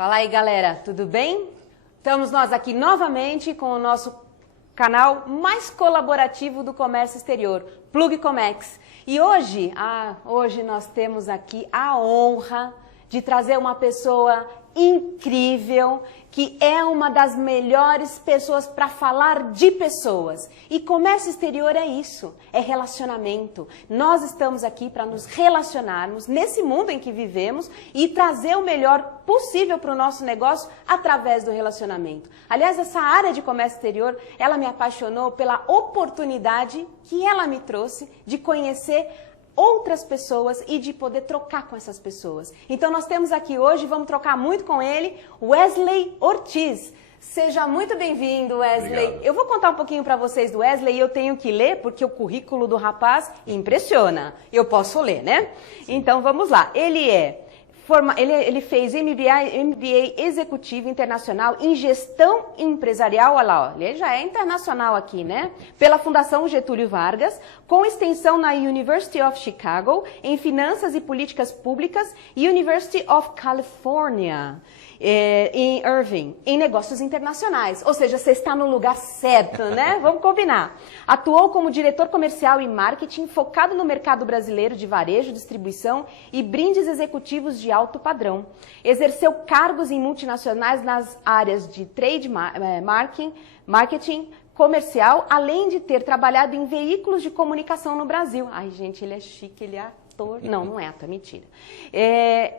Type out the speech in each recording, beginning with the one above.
Fala aí, galera, tudo bem? Estamos nós aqui novamente com o nosso canal mais colaborativo do comércio exterior, Plug Comex. E hoje nós temos aqui a honra de trazer uma pessoa incrível, que é uma das melhores pessoas para falar de pessoas. E comércio exterior é isso, é relacionamento. Nós estamos aqui para nos relacionarmos nesse mundo em que vivemos e trazer o melhor possível para o nosso negócio através do relacionamento. Aliás, essa área de comércio exterior, ela me apaixonou pela oportunidade que ela me trouxe de conhecer outras pessoas e de poder trocar com essas pessoas. Então nós temos aqui hoje, vamos trocar muito com ele, Wesley Ortiz. Seja muito bem-vindo, Wesley. Obrigado. Eu vou contar um pouquinho para vocês do Wesley e eu tenho que ler porque o currículo do rapaz impressiona. Eu posso ler, né? Sim. Então vamos lá. Ele fez MBA Executivo Internacional em Gestão Empresarial, olha lá, ó, ele já é internacional aqui, né? Pela Fundação Getúlio Vargas, com extensão na University of Chicago, em Finanças e Políticas Públicas, e University of California, em Irving, em Negócios Internacionais. Ou seja, você está no lugar certo, né? Vamos combinar. Atuou como diretor comercial e marketing, focado no mercado brasileiro de varejo, distribuição e brindes executivos de alto padrão. Exerceu cargos em multinacionais nas áreas de trade marketing, comercial, além de ter trabalhado em veículos de comunicação no Brasil. Ai, gente, ele é chique, ele é ator. Não, não é ator, mentira.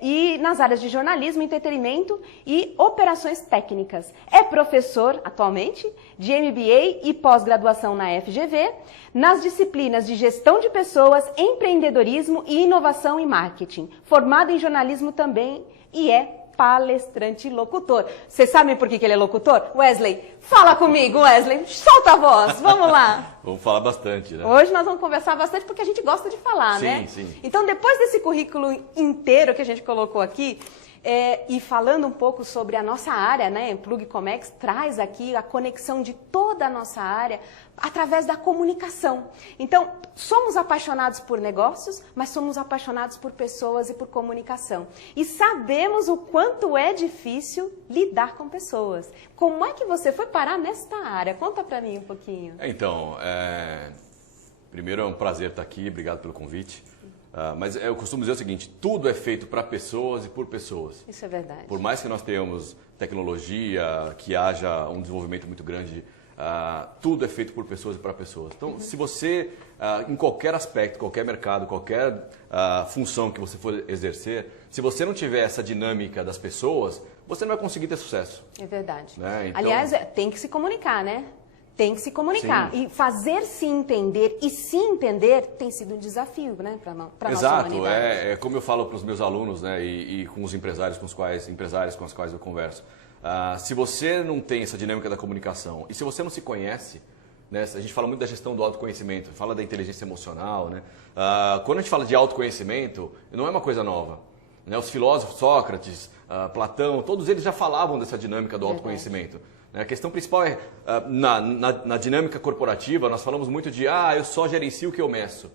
E nas áreas de jornalismo, entretenimento e operações técnicas. É professor, atualmente, de MBA e pós-graduação na FGV, nas disciplinas de gestão de pessoas, empreendedorismo e inovação em marketing. Formado em jornalismo também e é palestrante e locutor. Vocês sabem por que ele é locutor? Wesley, fala comigo, Wesley. Solta a voz, vamos lá. Vamos falar bastante, né? Hoje nós vamos conversar bastante porque a gente gosta de falar, sim, né? Sim. Então, depois desse currículo inteiro que a gente colocou aqui, e falando um pouco sobre a nossa área, né? Plug Comex traz aqui a conexão de toda a nossa área através da comunicação. Então, somos apaixonados por negócios, mas somos apaixonados por pessoas e por comunicação. E sabemos o quanto é difícil lidar com pessoas. Como é que você foi parar nesta área? Conta pra mim um pouquinho. Então, primeiro é um prazer estar aqui, obrigado pelo convite. Mas eu costumo dizer o seguinte, tudo é feito para pessoas e por pessoas. Isso é verdade. Por mais que nós tenhamos tecnologia, que haja um desenvolvimento muito grande, tudo é feito por pessoas e para pessoas. Então, se você, em qualquer aspecto, qualquer mercado, qualquer função que você for exercer, se você não tiver essa dinâmica das pessoas, você não vai conseguir ter sucesso. É verdade. Né? Então, aliás, tem que se comunicar, né? Tem que se comunicar. Sim. E fazer se entender e se entender tem sido um desafio, né, para a nossa humanidade. É como eu falo para os meus alunos, né, e com os empresários com os quais eu converso. Se você não tem essa dinâmica da comunicação e se você não se conhece, né, a gente fala muito da gestão do autoconhecimento, fala da inteligência emocional, né? Quando a gente fala de autoconhecimento, não é uma coisa nova. Né? Os filósofos, Sócrates, Platão, todos eles já falavam dessa dinâmica do autoconhecimento. A questão principal é, na dinâmica corporativa, nós falamos muito de, eu só gerencio o que eu meço.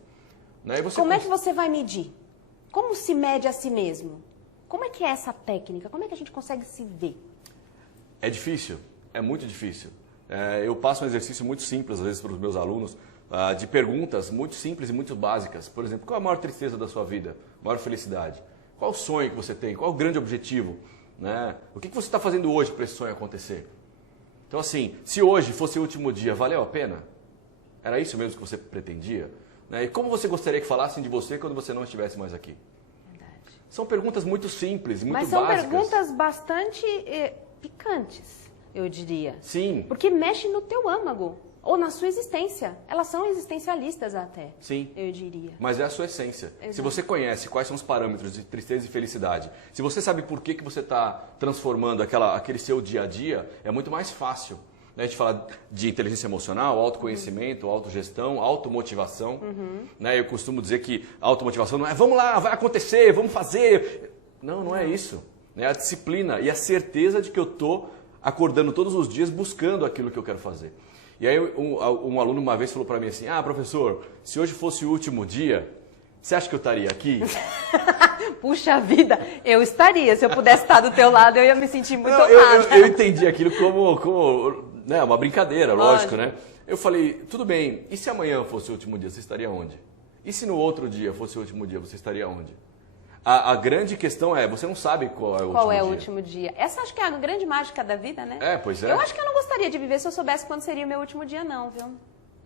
Né? Como é que você vai medir? Como se mede a si mesmo? Como é que é essa técnica? Como é que a gente consegue se ver? É difícil, é muito difícil. Eu passo um exercício muito simples, às vezes, para os meus alunos, de perguntas muito simples e muito básicas. Por exemplo, qual é a maior tristeza da sua vida? A maior felicidade? Qual o sonho que você tem? Qual é o grande objetivo? Né? O que você está fazendo hoje para esse sonho acontecer? Então, assim, se hoje fosse o último dia, valeu a pena? Era isso mesmo que você pretendia? Né? E como você gostaria que falassem de você quando você não estivesse mais aqui? Verdade. São perguntas muito simples, muito básicas. Mas são perguntas bastante picantes, eu diria. Sim. Porque mexe no teu âmago, ou na sua existência. Elas são existencialistas até, sim, eu diria. Mas é a sua essência. Exato. Se você conhece quais são os parâmetros de tristeza e felicidade, se você sabe por que você está transformando aquele seu dia a dia, é muito mais fácil. Né? A gente fala de inteligência emocional, autoconhecimento, autogestão, automotivação. Né? Eu costumo dizer que automotivação não é vamos lá, vai acontecer, vamos fazer. Não, não é isso. É a disciplina e a certeza de que eu estou acordando todos os dias buscando aquilo que eu quero fazer. E aí um aluno uma vez falou para mim assim, professor, se hoje fosse o último dia, Você acha que eu estaria aqui? Puxa vida, eu estaria. Se eu pudesse estar do teu lado, eu ia me sentir muito honrada. Eu entendi aquilo como né, uma brincadeira, lógico, né? Eu falei, tudo bem, e se amanhã fosse o último dia, você estaria onde? E se no outro dia fosse o último dia, você estaria onde? A grande questão é, você não sabe qual é o último dia. Qual é o último dia? Essa acho que é a grande mágica da vida, né? Pois é. Eu acho que eu não gostaria de viver se eu soubesse quando seria o meu último dia, não, viu?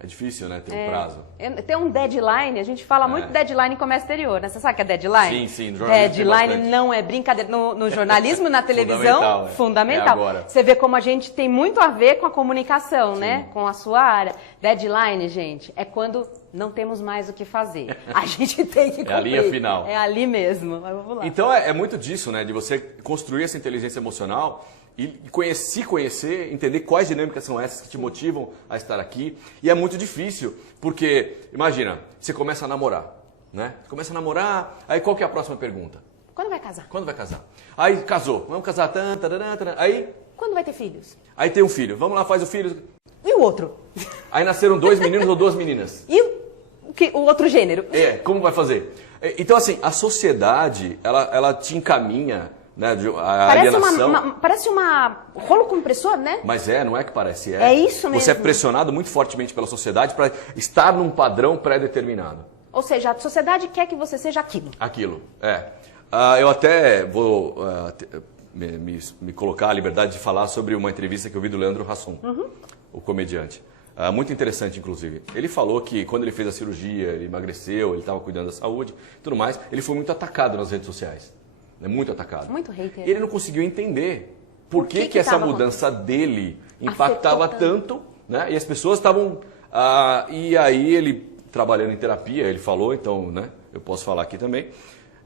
É difícil, né? Ter um prazo. Tem um deadline, a gente fala muito deadline em comércio exterior, né? Você sabe o que é deadline? Sim, no jornalismo deadline não é brincadeira. No jornalismo, na televisão, fundamental. É agora. Você vê como a gente tem muito a ver com a comunicação, né? Com a sua área. Deadline, gente, é quando não temos mais o que fazer. A gente tem que cumprir. É a linha final. É ali mesmo. Vamos lá. Então é muito disso, né? De você construir essa inteligência emocional e conhecer, entender quais dinâmicas são essas que te motivam a estar aqui. E é muito difícil, porque, imagina, você começa a namorar, né? Você começa a namorar, aí qual que é a próxima pergunta? Quando vai casar? Quando vai casar? Aí casou, vamos casar, aí... Quando vai ter filhos? Aí tem um filho, vamos lá, faz o filho. E o outro? Aí nasceram 2 meninos ou 2 meninas. E o outro gênero? Como vai fazer? Então, assim, a sociedade, ela te encaminha... Né, parece uma rolo compressor, né? Mas não é que parece. É isso mesmo. Você é pressionado muito fortemente pela sociedade para estar num padrão pré-determinado. Ou seja, a sociedade quer que você seja aquilo. Aquilo, eu até vou me colocar à liberdade de falar sobre uma entrevista que eu vi do Leandro Hassum, o comediante. Muito interessante, inclusive. Ele falou que quando ele fez a cirurgia, ele emagreceu, ele estava cuidando da saúde e tudo mais, ele foi muito atacado nas redes sociais. Muito atacado. Muito hater. Ele não conseguiu entender por que essa mudança dele impactava tanto, né? E as pessoas estavam... e aí ele, trabalhando em terapia, ele falou, então, né? Eu posso falar aqui também.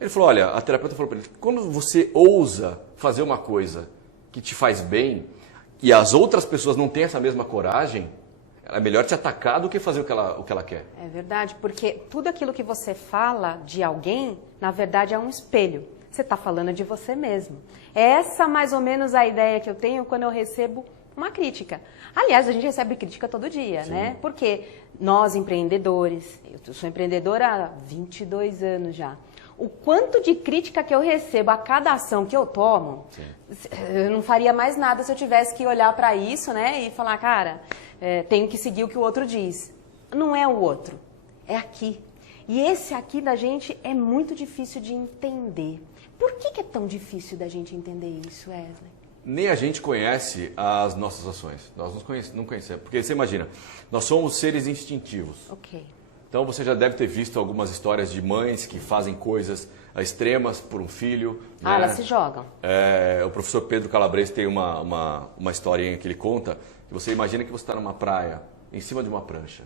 Ele falou, olha, a terapeuta falou para ele, quando você ousa fazer uma coisa que te faz bem e as outras pessoas não têm essa mesma coragem, é melhor te atacar do que fazer o que ela quer. É verdade, porque tudo aquilo que você fala de alguém, na verdade, é um espelho. Você está falando de você mesmo. É essa mais ou menos a ideia que eu tenho quando eu recebo uma crítica. Aliás, a gente recebe crítica todo dia, né? Porque nós, empreendedores, eu sou empreendedora há 22 anos já, o quanto de crítica que eu recebo a cada ação que eu tomo, eu não faria mais nada se eu tivesse que olhar para isso, né? E falar, cara, tenho que seguir o que o outro diz. Não é o outro, é aqui. E esse aqui da gente é muito difícil de entender. Por que é tão difícil da gente entender isso, Wesley? Nem a gente conhece as nossas ações. Nós não conhecemos. Porque você imagina, nós somos seres instintivos. Ok. Então você já deve ter visto algumas histórias de mães que fazem coisas extremas por um filho. Né? Elas se jogam. O professor Pedro Calabres tem uma historinha que ele conta, que você imagina que você está numa praia, em cima de uma prancha.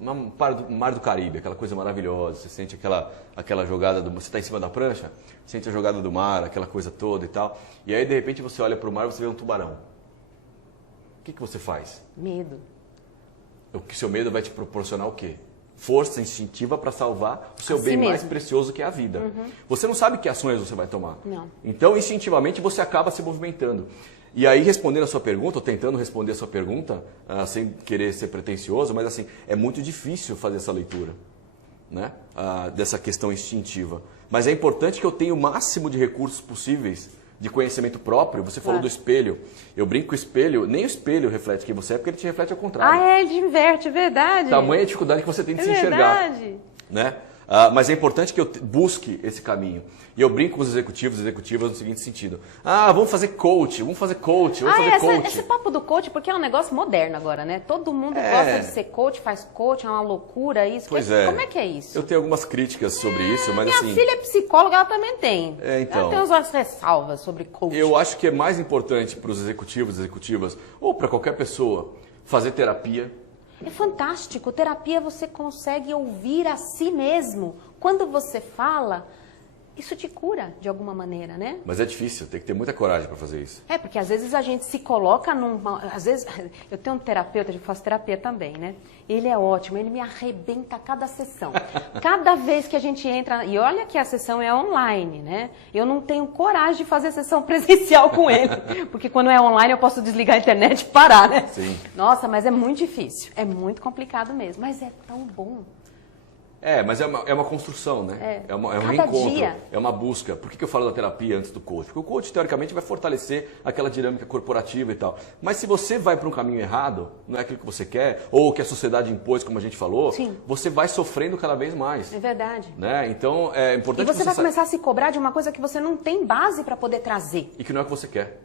No mar do Caribe, aquela coisa maravilhosa, você sente aquela jogada, você está em cima da prancha, sente a jogada do mar, aquela coisa toda e tal, e aí de repente você olha para o mar e você vê um tubarão. O que você faz? Medo. O seu medo vai te proporcionar o quê? Força instintiva para salvar o seu bem mais precioso, que é a vida. Você não sabe que ações você vai tomar. Não. Então, instintivamente, você acaba se movimentando. E aí, respondendo a sua pergunta, ou tentando responder a sua pergunta, sem querer ser pretencioso, mas assim, é muito difícil fazer essa leitura, né? Dessa questão instintiva. Mas é importante que eu tenha o máximo de recursos possíveis de conhecimento próprio. Você falou do espelho. Eu brinco com o espelho, nem o espelho reflete quem você é, porque ele te reflete ao contrário. Ele te inverte, é verdade. Tamanha a dificuldade que você tem de se enxergar. Né? Mas é importante que eu busque esse caminho. E eu brinco com os executivos e executivas no seguinte sentido. Vamos fazer coach. Esse papo do coach, porque é um negócio moderno agora, né? Todo mundo gosta de ser coach, faz coach, é uma loucura isso. Como é que é isso? Eu tenho algumas críticas sobre isso, mas minha filha é psicóloga, ela também tem. Então, ela tem umas ressalvas sobre coach. Eu acho que é mais importante para os executivos e executivas, ou para qualquer pessoa, fazer terapia. É fantástico. Terapia você consegue ouvir a si mesmo. Quando você fala, isso te cura de alguma maneira, né? Mas é difícil, tem que ter muita coragem para fazer isso. Porque às vezes a gente se coloca às vezes, eu tenho um terapeuta, eu faço terapia também, né? Ele é ótimo, ele me arrebenta a cada sessão. Cada vez que a gente entra... E olha que a sessão é online, né? Eu não tenho coragem de fazer sessão presencial com ele. Porque quando é online eu posso desligar a internet e parar, né? Sim. Nossa, mas é muito difícil. É muito complicado mesmo. Mas é tão bom. Mas é uma construção, né? É um Cada reencontro, dia. é uma busca. Por que eu falo da terapia antes do coach? Porque o coach, teoricamente, vai fortalecer aquela dinâmica corporativa e tal. Mas se você vai para um caminho errado, não é aquilo que você quer, ou que a sociedade impôs, como a gente falou, Sim. você vai sofrendo cada vez mais. É verdade. Né? Então, é importante E você vai sa- começar a se cobrar de uma coisa que você não tem base para poder trazer. E que não é o que você quer.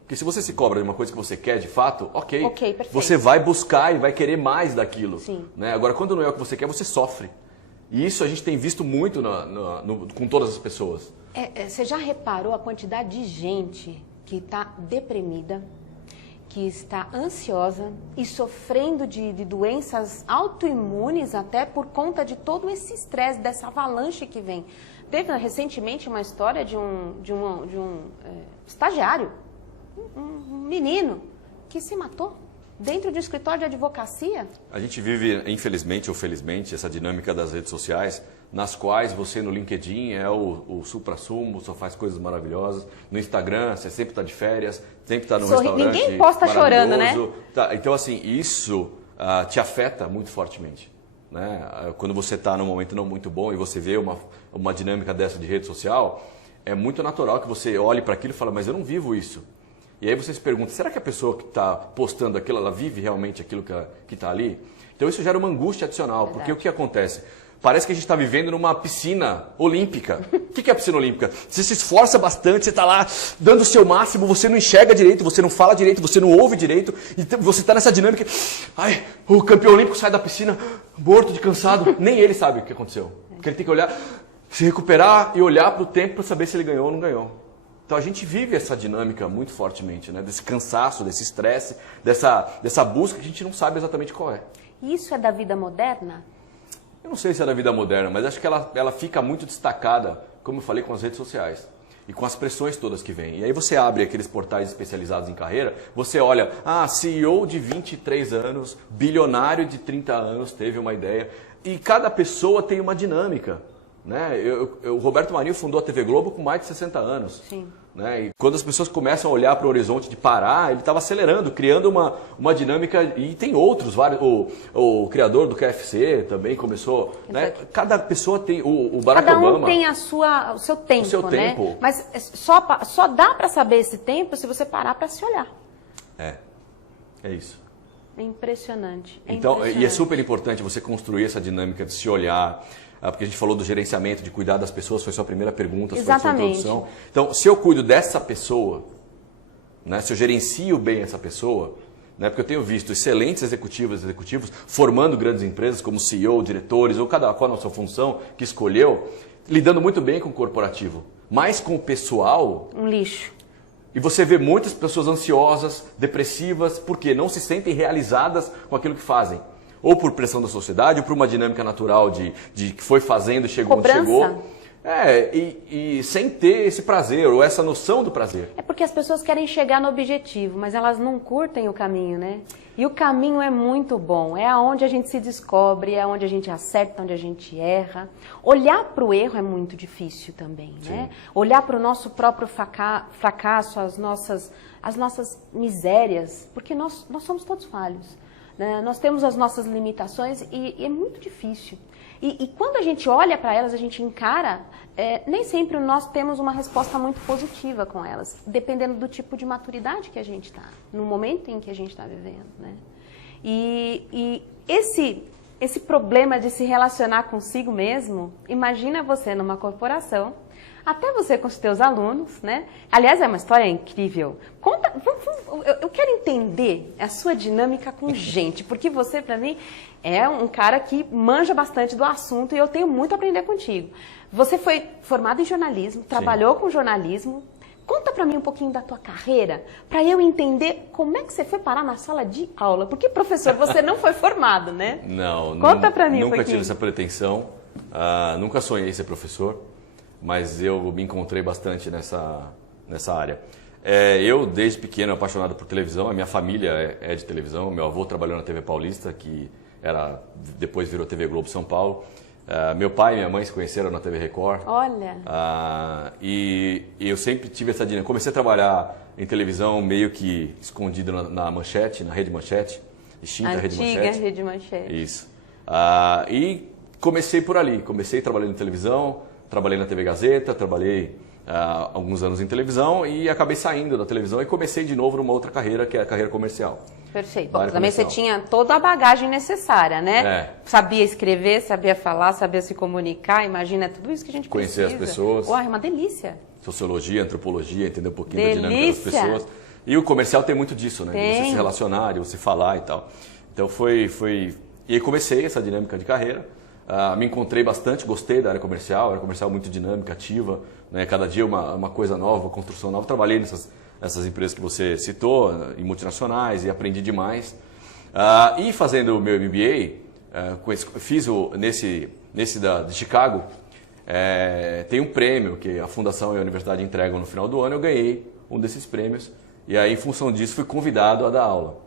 Porque se você se cobra de uma coisa que você quer de fato, ok. Ok, perfeito. Você vai buscar e vai querer mais daquilo. Sim. Né? Agora, quando não é o que você quer, você sofre. E isso a gente tem visto muito com todas as pessoas. Você já reparou a quantidade de gente que está deprimida, que está ansiosa e sofrendo de doenças autoimunes até por conta de todo esse estresse, dessa avalanche que vem? Teve recentemente uma história de um estagiário, um menino, que se matou dentro de um escritório de advocacia. A gente vive, infelizmente ou felizmente, essa dinâmica das redes sociais, nas quais você no LinkedIn é o supra-sumo, só faz coisas maravilhosas. No Instagram, você sempre está de férias, sempre está no restaurante. Ninguém posta chorando, né? Tá, então, assim, isso te afeta muito fortemente. Né? Quando você está num momento não muito bom e você vê uma dinâmica dessa de rede social, é muito natural que você olhe para aquilo e fale, mas eu não vivo isso. E aí você se pergunta, será que a pessoa que está postando aquilo, ela vive realmente aquilo que está ali? Então isso gera uma angústia adicional, porque o que acontece? Parece que a gente está vivendo numa piscina olímpica. O que é a piscina olímpica? Você se esforça bastante, você está lá dando o seu máximo, você não enxerga direito, você não fala direito, você não ouve direito, e você está nessa dinâmica. Ai, o campeão olímpico sai da piscina morto de cansado, nem ele sabe o que aconteceu. Porque ele tem que olhar, se recuperar e olhar para o tempo para saber se ele ganhou ou não ganhou. Então a gente vive essa dinâmica muito fortemente, né? Desse cansaço, desse estresse, dessa busca que a gente não sabe exatamente qual é. Isso é da vida moderna? Eu não sei se é da vida moderna, mas acho que ela fica muito destacada, como eu falei, com as redes sociais. E com as pressões todas que vêm. E aí você abre aqueles portais especializados em carreira, você olha, CEO de 23 anos, bilionário de 30 anos, teve uma ideia. E cada pessoa tem uma dinâmica. Né? O Roberto Marinho fundou a TV Globo com mais de 60 anos. Sim. Né? E quando as pessoas começam a olhar para o horizonte de parar, ele estava acelerando, criando uma dinâmica. E tem outros, vários. O criador do KFC também começou. Né? Cada pessoa tem. O Barack Cada um Obama tem o seu tempo, o seu né? tempo. Mas só dá para saber esse tempo se você parar para se olhar. É isso. É impressionante. Então, e é super importante você construir essa dinâmica de se olhar. Porque a gente falou do gerenciamento, de cuidar das pessoas, foi sua primeira pergunta, foi a sua introdução. Então, se eu cuido dessa pessoa, né, se eu gerencio bem essa pessoa, né, porque eu tenho visto excelentes executivos formando grandes empresas como CEO, diretores, ou cada qual na sua função que escolheu, lidando muito bem com o corporativo, mas com o pessoal... Um lixo. E você vê muitas pessoas ansiosas, depressivas, porque não se sentem realizadas com aquilo que fazem. Ou por pressão da sociedade, ou por uma dinâmica natural de que foi fazendo e chegou onde chegou. E sem ter esse prazer, ou essa noção do prazer. É porque as pessoas querem chegar no objetivo, mas elas não curtem o caminho, né? E o caminho é muito bom, é onde a gente se descobre, é onde a gente acerta, onde a gente erra. Olhar para o erro é muito difícil também, né? Olhar para o nosso próprio fracasso, as nossas misérias, porque nós somos todos falhos. Né? Nós temos as nossas limitações e é muito difícil. E quando a gente olha para elas, a gente encara, nem sempre nós temos uma resposta muito positiva com elas, dependendo do tipo de maturidade que a gente está, no momento em que a gente está vivendo. Né? E esse problema de se relacionar consigo mesmo, imagina você numa corporação, até você com os teus alunos, né? Aliás, é uma história incrível. Eu quero entender a sua dinâmica com gente, porque você, para mim, é um cara que manja bastante do assunto e eu tenho muito a aprender contigo. Você foi formado em jornalismo, trabalhou com jornalismo. Conta para mim um pouquinho da tua carreira, para eu entender como é que você foi parar na sala de aula. Porque, professor, você não foi formado, né? Não. Conta para mim um pouquinho. Nunca tive essa pretensão, nunca sonhei ser professor. Mas eu me encontrei bastante nessa área. Eu, desde pequeno, apaixonado por televisão. A minha família é de televisão. Meu avô trabalhou na TV Paulista, que depois virou TV Globo São Paulo. Meu pai e minha mãe se conheceram na TV Record. Olha! E eu sempre tive essa dinâmica. Comecei a trabalhar em televisão meio que escondido na Manchete, na Rede Manchete. Extinta Rede Manchete. Antiga Rede Manchete. Isso. E comecei por ali. Comecei trabalhando em televisão, trabalhei na TV Gazeta, trabalhei alguns anos em televisão e acabei saindo da televisão e comecei de novo numa outra carreira, que é a carreira comercial. Perfeito. Bom, também você tinha toda a bagagem necessária, né? Sabia escrever, sabia falar, sabia se comunicar, imagina tudo isso que a gente precisa. Conhecer as pessoas. Uai, uma delícia. Sociologia, antropologia, entender um pouquinho da dinâmica das pessoas. E o comercial tem muito disso, né? De você se relacionar, de você falar e tal. Então E aí comecei essa dinâmica de carreira. Me encontrei bastante, gostei da área comercial muito dinâmica, ativa, né? Cada dia uma coisa nova, uma construção nova. Trabalhei nessas empresas que você citou, em multinacionais, e aprendi demais. E fazendo o meu MBA, fiz nesse de Chicago, tem um prêmio que a Fundação e a Universidade entregam no final do ano. Eu ganhei um desses prêmios e aí, em função disso, fui convidado a dar aula.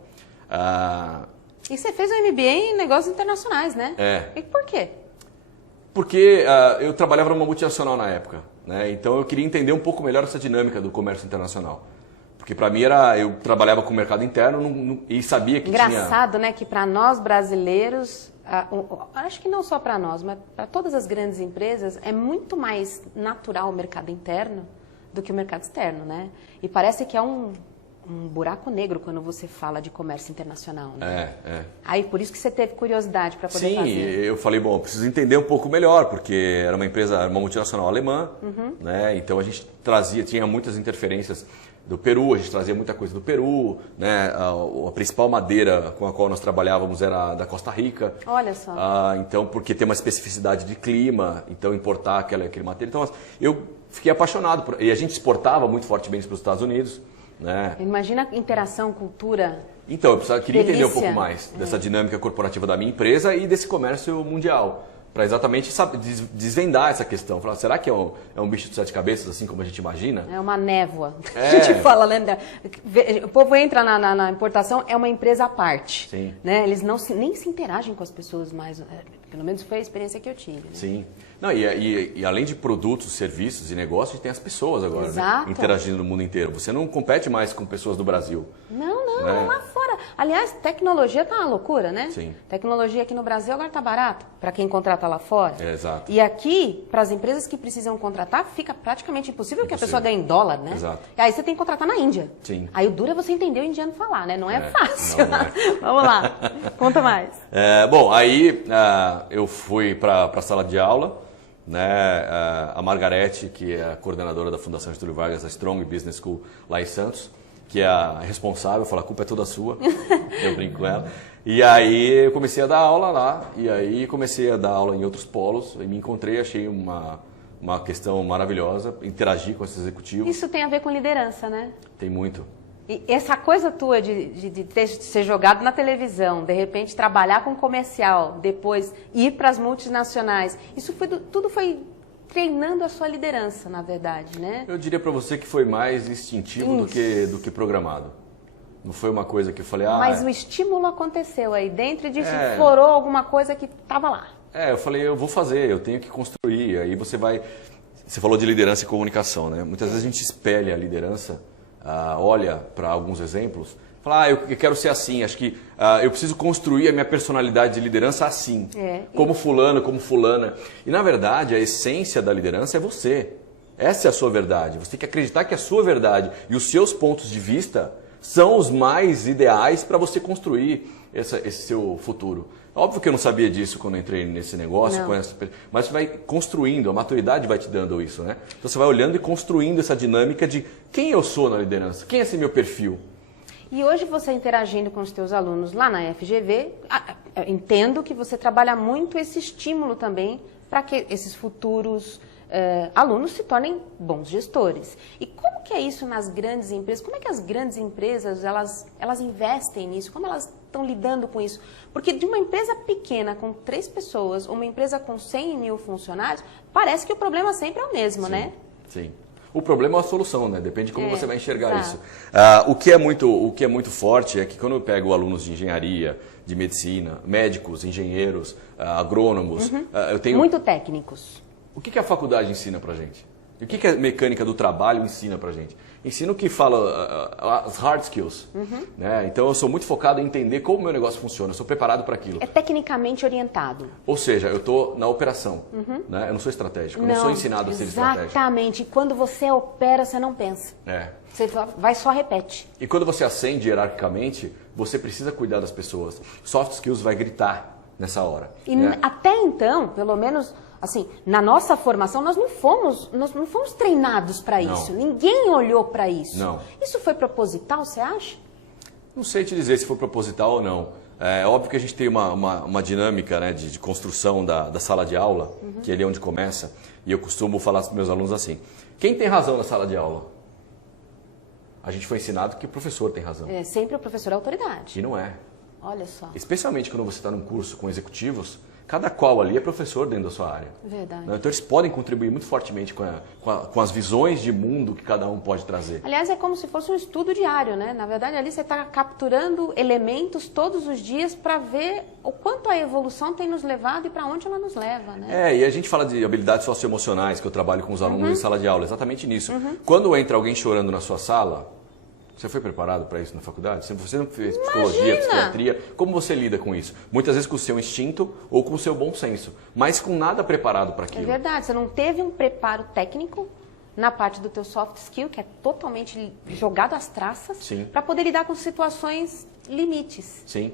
E você fez um MBA em negócios internacionais, né? E por quê? Porque eu trabalhava numa multinacional na época, né? Então eu queria entender um pouco melhor essa dinâmica do comércio internacional. Porque para mim eu trabalhava com o mercado interno e sabia que Engraçado, né? Que para nós brasileiros, acho que não só para nós, mas para todas as grandes empresas, é muito mais natural o mercado interno do que o mercado externo, né? E parece que é um buraco negro quando você fala de comércio internacional, né? Aí por isso que você teve curiosidade para poder fazer. Sim, eu falei, bom, preciso entender um pouco melhor, porque era uma multinacional alemã, né? Então a gente tinha muitas interferências do Peru, a gente trazia muita coisa do Peru, né? A principal madeira com a qual nós trabalhávamos era da Costa Rica. Olha só. Então, porque tem uma especificidade de clima, então importar aquele material. Então, eu fiquei apaixonado, e a gente exportava muito fortemente para os Estados Unidos, né? Imagina a interação, cultura. Então, eu queria entender um pouco mais dessa dinâmica corporativa da minha empresa e desse comércio mundial, para exatamente desvendar essa questão. Falar, será que é um bicho de 7 cabeças, assim como a gente imagina? É uma névoa. A gente fala, né? O povo entra na importação, é uma empresa à parte. Sim. Né? Eles nem se interagem com as pessoas mais. Pelo menos foi a experiência que eu tive. Né? Sim. Não, e além de produtos, serviços e negócios, tem as pessoas agora, né? Interagindo no mundo inteiro. Você não compete mais com pessoas do Brasil. Não, né? Lá fora. Aliás, tecnologia tá uma loucura, né? Sim. Tecnologia aqui no Brasil agora tá barato, para quem contrata lá fora. Exato. E aqui, para as empresas que precisam contratar, fica praticamente impossível que a pessoa ganhe em dólar, né? Exato. E aí você tem que contratar na Índia. Sim. Aí o duro é você entender o indiano falar, né? Não é fácil. Não é. Vamos lá, conta mais. Bom, aí eu fui para a sala de aula, né? A Margarete, que é a coordenadora da Fundação Getúlio Vargas, a Strong Business School lá em Santos, que é a responsável, fala, a culpa é toda sua, eu brinco com ela. E aí eu comecei a dar aula lá, e aí comecei a dar aula em outros polos, e me encontrei, achei uma questão maravilhosa, interagir com esses executivos. Isso tem a ver com liderança, né? Tem muito. E essa coisa tua de ser jogado na televisão, de repente trabalhar com comercial, depois ir para as multinacionais, isso tudo foi treinando a sua liderança, na verdade, né? Eu diria para você que foi mais instintivo do que programado. Não foi uma coisa que eu falei... Mas o estímulo aconteceu aí dentro e disso florou alguma coisa que estava lá. Eu falei, eu vou fazer, eu tenho que construir. Aí você vai... Você falou de liderança e comunicação, né? Muitas vezes a gente espelha a liderança, olha para alguns exemplos, fala, eu quero ser assim, acho que eu preciso construir a minha personalidade de liderança assim, como fulano, como fulana. E na verdade a essência da liderança é você. Essa é a sua verdade. Você tem que acreditar que a sua verdade e os seus pontos de vista são os mais ideais para você construir esse seu futuro. Óbvio que eu não sabia disso quando eu entrei nesse negócio, mas você vai construindo, a maturidade vai te dando isso, né? Então você vai olhando e construindo essa dinâmica de quem eu sou na liderança, quem é esse meu perfil. E hoje você interagindo com os teus alunos lá na FGV, entendo que você trabalha muito esse estímulo também para que esses futuros alunos se tornem bons gestores. E como que é isso nas grandes empresas? Como é que as grandes empresas elas investem nisso? Como elas estão lidando com isso? Porque de uma empresa pequena com 3 pessoas, uma empresa com 100 mil funcionários, parece que o problema sempre é o mesmo, né? Sim. O problema é a solução, né? Depende de como você vai enxergar isso. O que é muito forte é que quando eu pego alunos de engenharia, de medicina, médicos, engenheiros, agrônomos, eu tenho... Muito técnicos. O que a faculdade ensina pra gente? E o que a mecânica do trabalho ensina pra gente? Ensina o que fala as hard skills. Né? Então eu sou muito focado em entender como o meu negócio funciona, eu sou preparado para aquilo. É tecnicamente orientado. Ou seja, eu estou na operação, né? Eu não sou estratégico, eu não sou ensinado a ser estratégico. Exatamente, e quando você opera, você não pensa. Você vai só repete. E quando você ascende hierarquicamente, você precisa cuidar das pessoas. Soft skills vai gritar nessa hora. E né? até então, pelo menos... Assim, na nossa formação, nós não fomos treinados para isso. Ninguém olhou para isso. Não. Isso foi proposital, você acha? Não sei te dizer se foi proposital ou não. É óbvio que a gente tem uma dinâmica, né, de construção da sala de aula, que é ali onde começa. E eu costumo falar para os meus alunos assim, quem tem razão na sala de aula? A gente foi ensinado que o professor tem razão. É, sempre o professor é autoridade. E não é. Olha só. Especialmente quando você está num curso com executivos, cada qual ali é professor dentro da sua área. Verdade. Então eles podem contribuir muito fortemente com as visões de mundo que cada um pode trazer. Aliás, é como se fosse um estudo diário, né? Na verdade, ali você está capturando elementos todos os dias para ver o quanto a evolução tem nos levado e para onde ela nos leva, né? E a gente fala de habilidades socioemocionais, que eu trabalho com os alunos em sala de aula, exatamente nisso. Quando entra alguém chorando na sua sala... Você foi preparado para isso na faculdade? Você não fez psicologia, psiquiatria? Como você lida com isso? Muitas vezes com o seu instinto ou com o seu bom senso, mas com nada preparado para aquilo. É verdade, você não teve um preparo técnico na parte do teu soft skill, que é totalmente jogado às traças, para poder lidar com situações limites. Sim.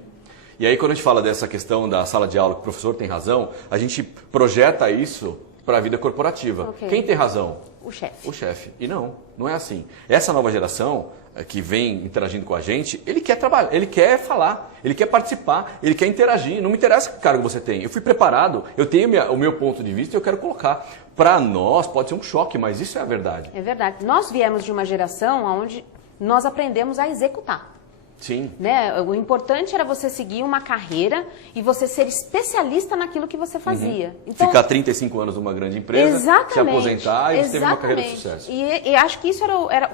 E aí quando a gente fala dessa questão da sala de aula, que o professor tem razão, a gente projeta isso para a vida corporativa. Okay. Quem tem razão? O chefe. O chefe. E não é assim. Essa nova geração que vem interagindo com a gente, ele quer trabalhar, ele quer falar, ele quer participar, ele quer interagir. Não me interessa que cargo você tem. Eu fui preparado, eu tenho o meu ponto de vista e eu quero colocar. Para nós pode ser um choque, mas isso é a verdade. É verdade. Nós viemos de uma geração onde nós aprendemos a executar. Sim. Né? O importante era você seguir uma carreira e você ser especialista naquilo que você fazia. Então, ficar 35 anos numa grande empresa, se aposentar e ter uma carreira de sucesso. E acho que isso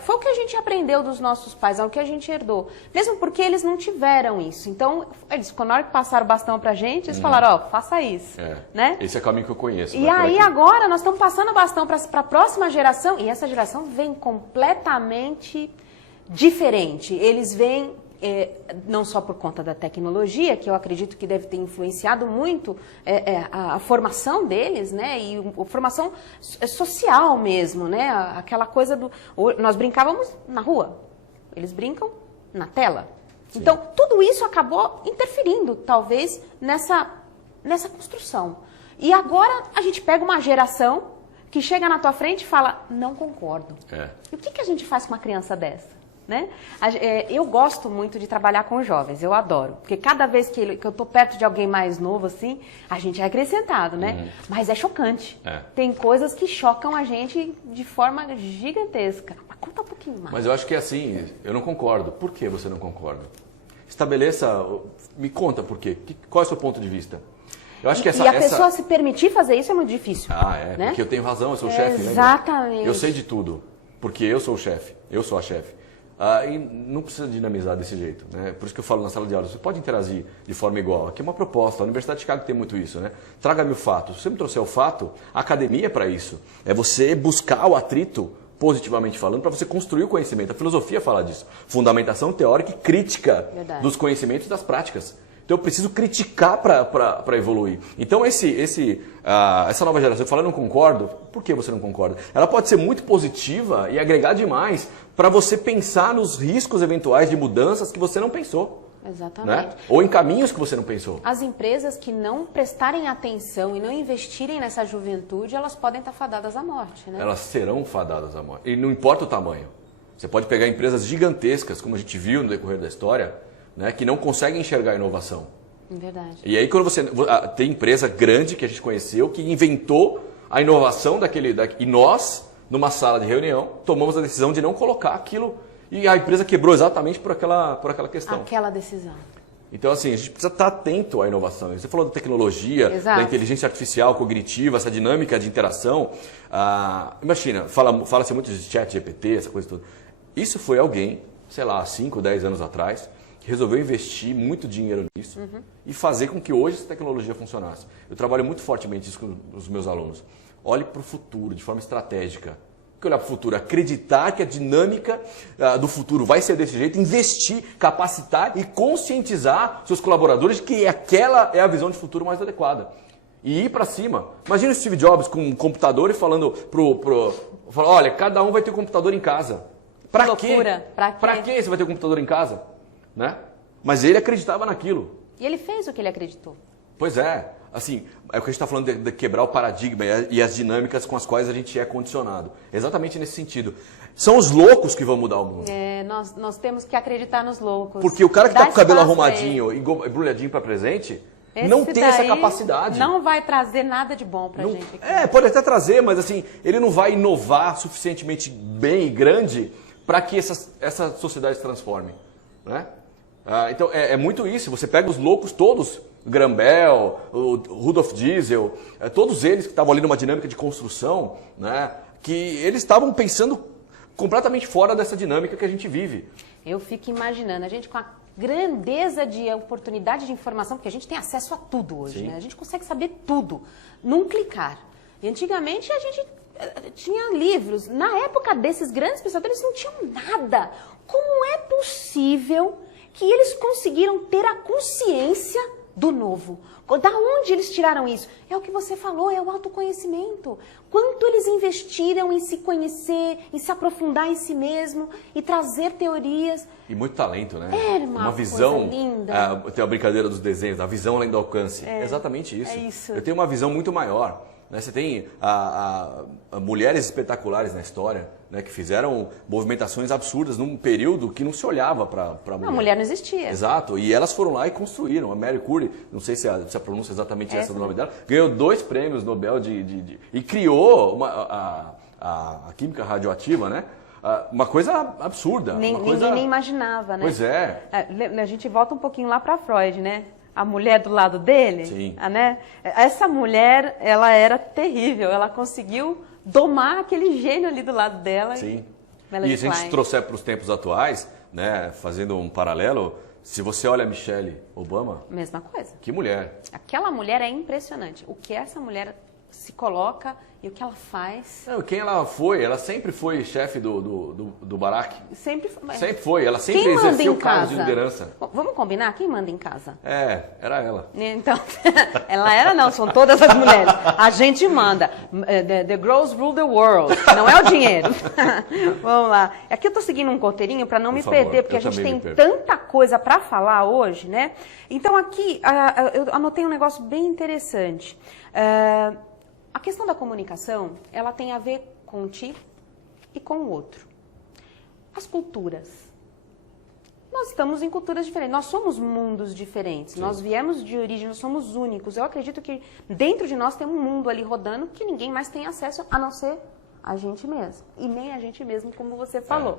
foi o que a gente aprendeu dos nossos pais, é o que a gente herdou. Mesmo porque eles não tiveram isso. Então, quando a hora que passaram o bastão pra gente, eles falaram, faça isso. Né? Esse é o caminho que eu conheço. E aí agora nós estamos passando o bastão para a próxima geração, e essa geração vem completamente diferente. Eles vêm... não só por conta da tecnologia, que eu acredito que deve ter influenciado muito a formação deles, né? E a formação social mesmo, né? Aquela coisa do... Nós brincávamos na rua, eles brincam na tela. Sim. Então, tudo isso acabou interferindo, talvez, nessa construção. E agora a gente pega uma geração que chega na tua frente e fala, não concordo. E o que a gente faz com uma criança dessa? Né? Eu gosto muito de trabalhar com jovens, eu adoro. Porque cada vez que eu estou perto de alguém mais novo, assim, a gente é acrescentado, né? Mas é chocante. Tem coisas que chocam a gente de forma gigantesca. Mas conta um pouquinho mais. Mas eu acho que é assim, eu não concordo. Por que você não concorda? Estabeleça, me conta por quê. Qual é o seu ponto de vista? Eu acho que a pessoa se permitir fazer isso é muito difícil. Né? Porque eu tenho razão, eu sou o chefe. Exatamente. Eu sei de tudo, porque eu sou o chefe, eu sou a chefe. E não precisa dinamizar desse jeito, né? Por isso que eu falo na sala de aula, você pode interagir de forma igual. Aqui é uma proposta, a Universidade de Chicago tem muito isso, né? Traga-me o fato. Se você me trouxer o fato, a academia é para isso. É você buscar o atrito, positivamente falando, para você construir o conhecimento. A filosofia fala disso. Fundamentação teórica e crítica dos conhecimentos e das práticas. Então eu preciso criticar para evoluir. Então essa nova geração, eu falo, eu não concordo. Por que você não concorda? Ela pode ser muito positiva e agregar demais para você pensar nos riscos eventuais de mudanças que você não pensou. Exatamente. Né? Ou em caminhos que você não pensou. As empresas que não prestarem atenção e não investirem nessa juventude, elas podem estar fadadas à morte. Né? Elas serão fadadas à morte. E não importa o tamanho. Você pode pegar empresas gigantescas, como a gente viu no decorrer da história, né, que não conseguem enxergar a inovação. Verdade. E aí quando você tem empresa grande que a gente conheceu, que inventou a inovação e nós, numa sala de reunião, tomamos a decisão de não colocar aquilo e a empresa quebrou exatamente por aquela questão. Aquela decisão. Então, assim, a gente precisa estar atento à inovação. Você falou da tecnologia, da inteligência artificial, cognitiva, essa dinâmica de interação. Imagina, fala-se muito de chat GPT, essa coisa toda. Isso foi alguém, sei lá, 5, 10 anos atrás, que resolveu investir muito dinheiro nisso e fazer com que hoje essa tecnologia funcionasse. Eu trabalho muito fortemente isso com os meus alunos. Olhe para o futuro de forma estratégica. que olhar para o futuro, acreditar que a dinâmica do futuro vai ser desse jeito, investir, capacitar e conscientizar seus colaboradores que aquela é a visão de futuro mais adequada. E ir para cima. Imagina o Steve Jobs com um computador e falando olha, cada um vai ter um computador em casa. Para quê? Para que você vai ter um computador em casa? Né? Mas ele acreditava naquilo. E ele fez o que ele acreditou. Pois é. Assim, é o que a gente está falando de quebrar o paradigma e as dinâmicas com as quais a gente é condicionado. Exatamente nesse sentido. São os loucos que vão mudar o mundo. Nós temos que acreditar nos loucos. Porque o cara que está com o cabelo arrumadinho e embrulhadinho para presente, não tem essa capacidade. Não vai trazer nada de bom para a gente aqui. Pode até trazer, mas assim, ele não vai inovar suficientemente bem e grande para que essa sociedade se transforme. Né? Então, é muito isso. Você pega os loucos todos, Graham Bell, o Rudolf Diesel, todos eles que estavam ali numa dinâmica de construção, né, que eles estavam pensando completamente fora dessa dinâmica que a gente vive. Eu fico imaginando, a gente com a grandeza de oportunidade de informação, porque a gente tem acesso a tudo hoje, né? A gente consegue saber tudo, num clicar. E antigamente a gente tinha livros. Na época desses grandes pensadores não tinham nada. Como é possível que eles conseguiram ter a consciência do novo? Da onde eles tiraram isso? É o que você falou, é o autoconhecimento. Quanto eles investiram em se conhecer, em se aprofundar em si mesmo e trazer teorias. E muito talento, né? É uma visão coisa linda. Tem a brincadeira dos desenhos, a visão além do alcance. É exatamente isso. É isso. Eu tenho uma visão muito maior. Né? Você tem mulheres espetaculares na história, né, que fizeram movimentações absurdas num período que não se olhava para a mulher. A mulher não existia. Exato, e elas foram lá e construíram. A Marie Curie, não sei se a pronúncia é exatamente essa do nome dela, ganhou 2 prêmios Nobel e criou a química radioativa, né? Uma coisa absurda. Ninguém nem imaginava, né? Pois é. A gente volta um pouquinho lá para Freud, né? A mulher do lado dele, sim, né? Essa mulher, ela era terrível, ela conseguiu domar aquele gênio ali do lado dela. Sim. E se a gente trouxer para os tempos atuais, né, fazendo um paralelo, se você olha a Michelle Obama... Mesma coisa. Que mulher. Aquela mulher é impressionante. O que essa mulher se coloca e o que ela faz... Quem ela foi? Ela sempre foi chefe do Barack. Sempre foi. Sempre foi. Ela sempre exerceu o cargo de liderança. Vamos combinar? Quem manda em casa? Era ela. Então, ela era não, são todas as mulheres. A gente manda. The girls rule the world. Não é o dinheiro. Vamos lá. Aqui eu estou seguindo um roteirinho para não me perder, porque a gente tem tanta coisa para falar hoje, né? Então aqui eu anotei um negócio bem interessante. A questão da comunicação, ela tem a ver com ti e com o outro. As culturas. Nós estamos em culturas diferentes, nós somos mundos diferentes, sim, nós viemos de origem, nós somos únicos. Eu acredito que dentro de nós tem um mundo ali rodando que ninguém mais tem acesso a não ser a gente mesmo. E nem a gente mesmo, como você falou.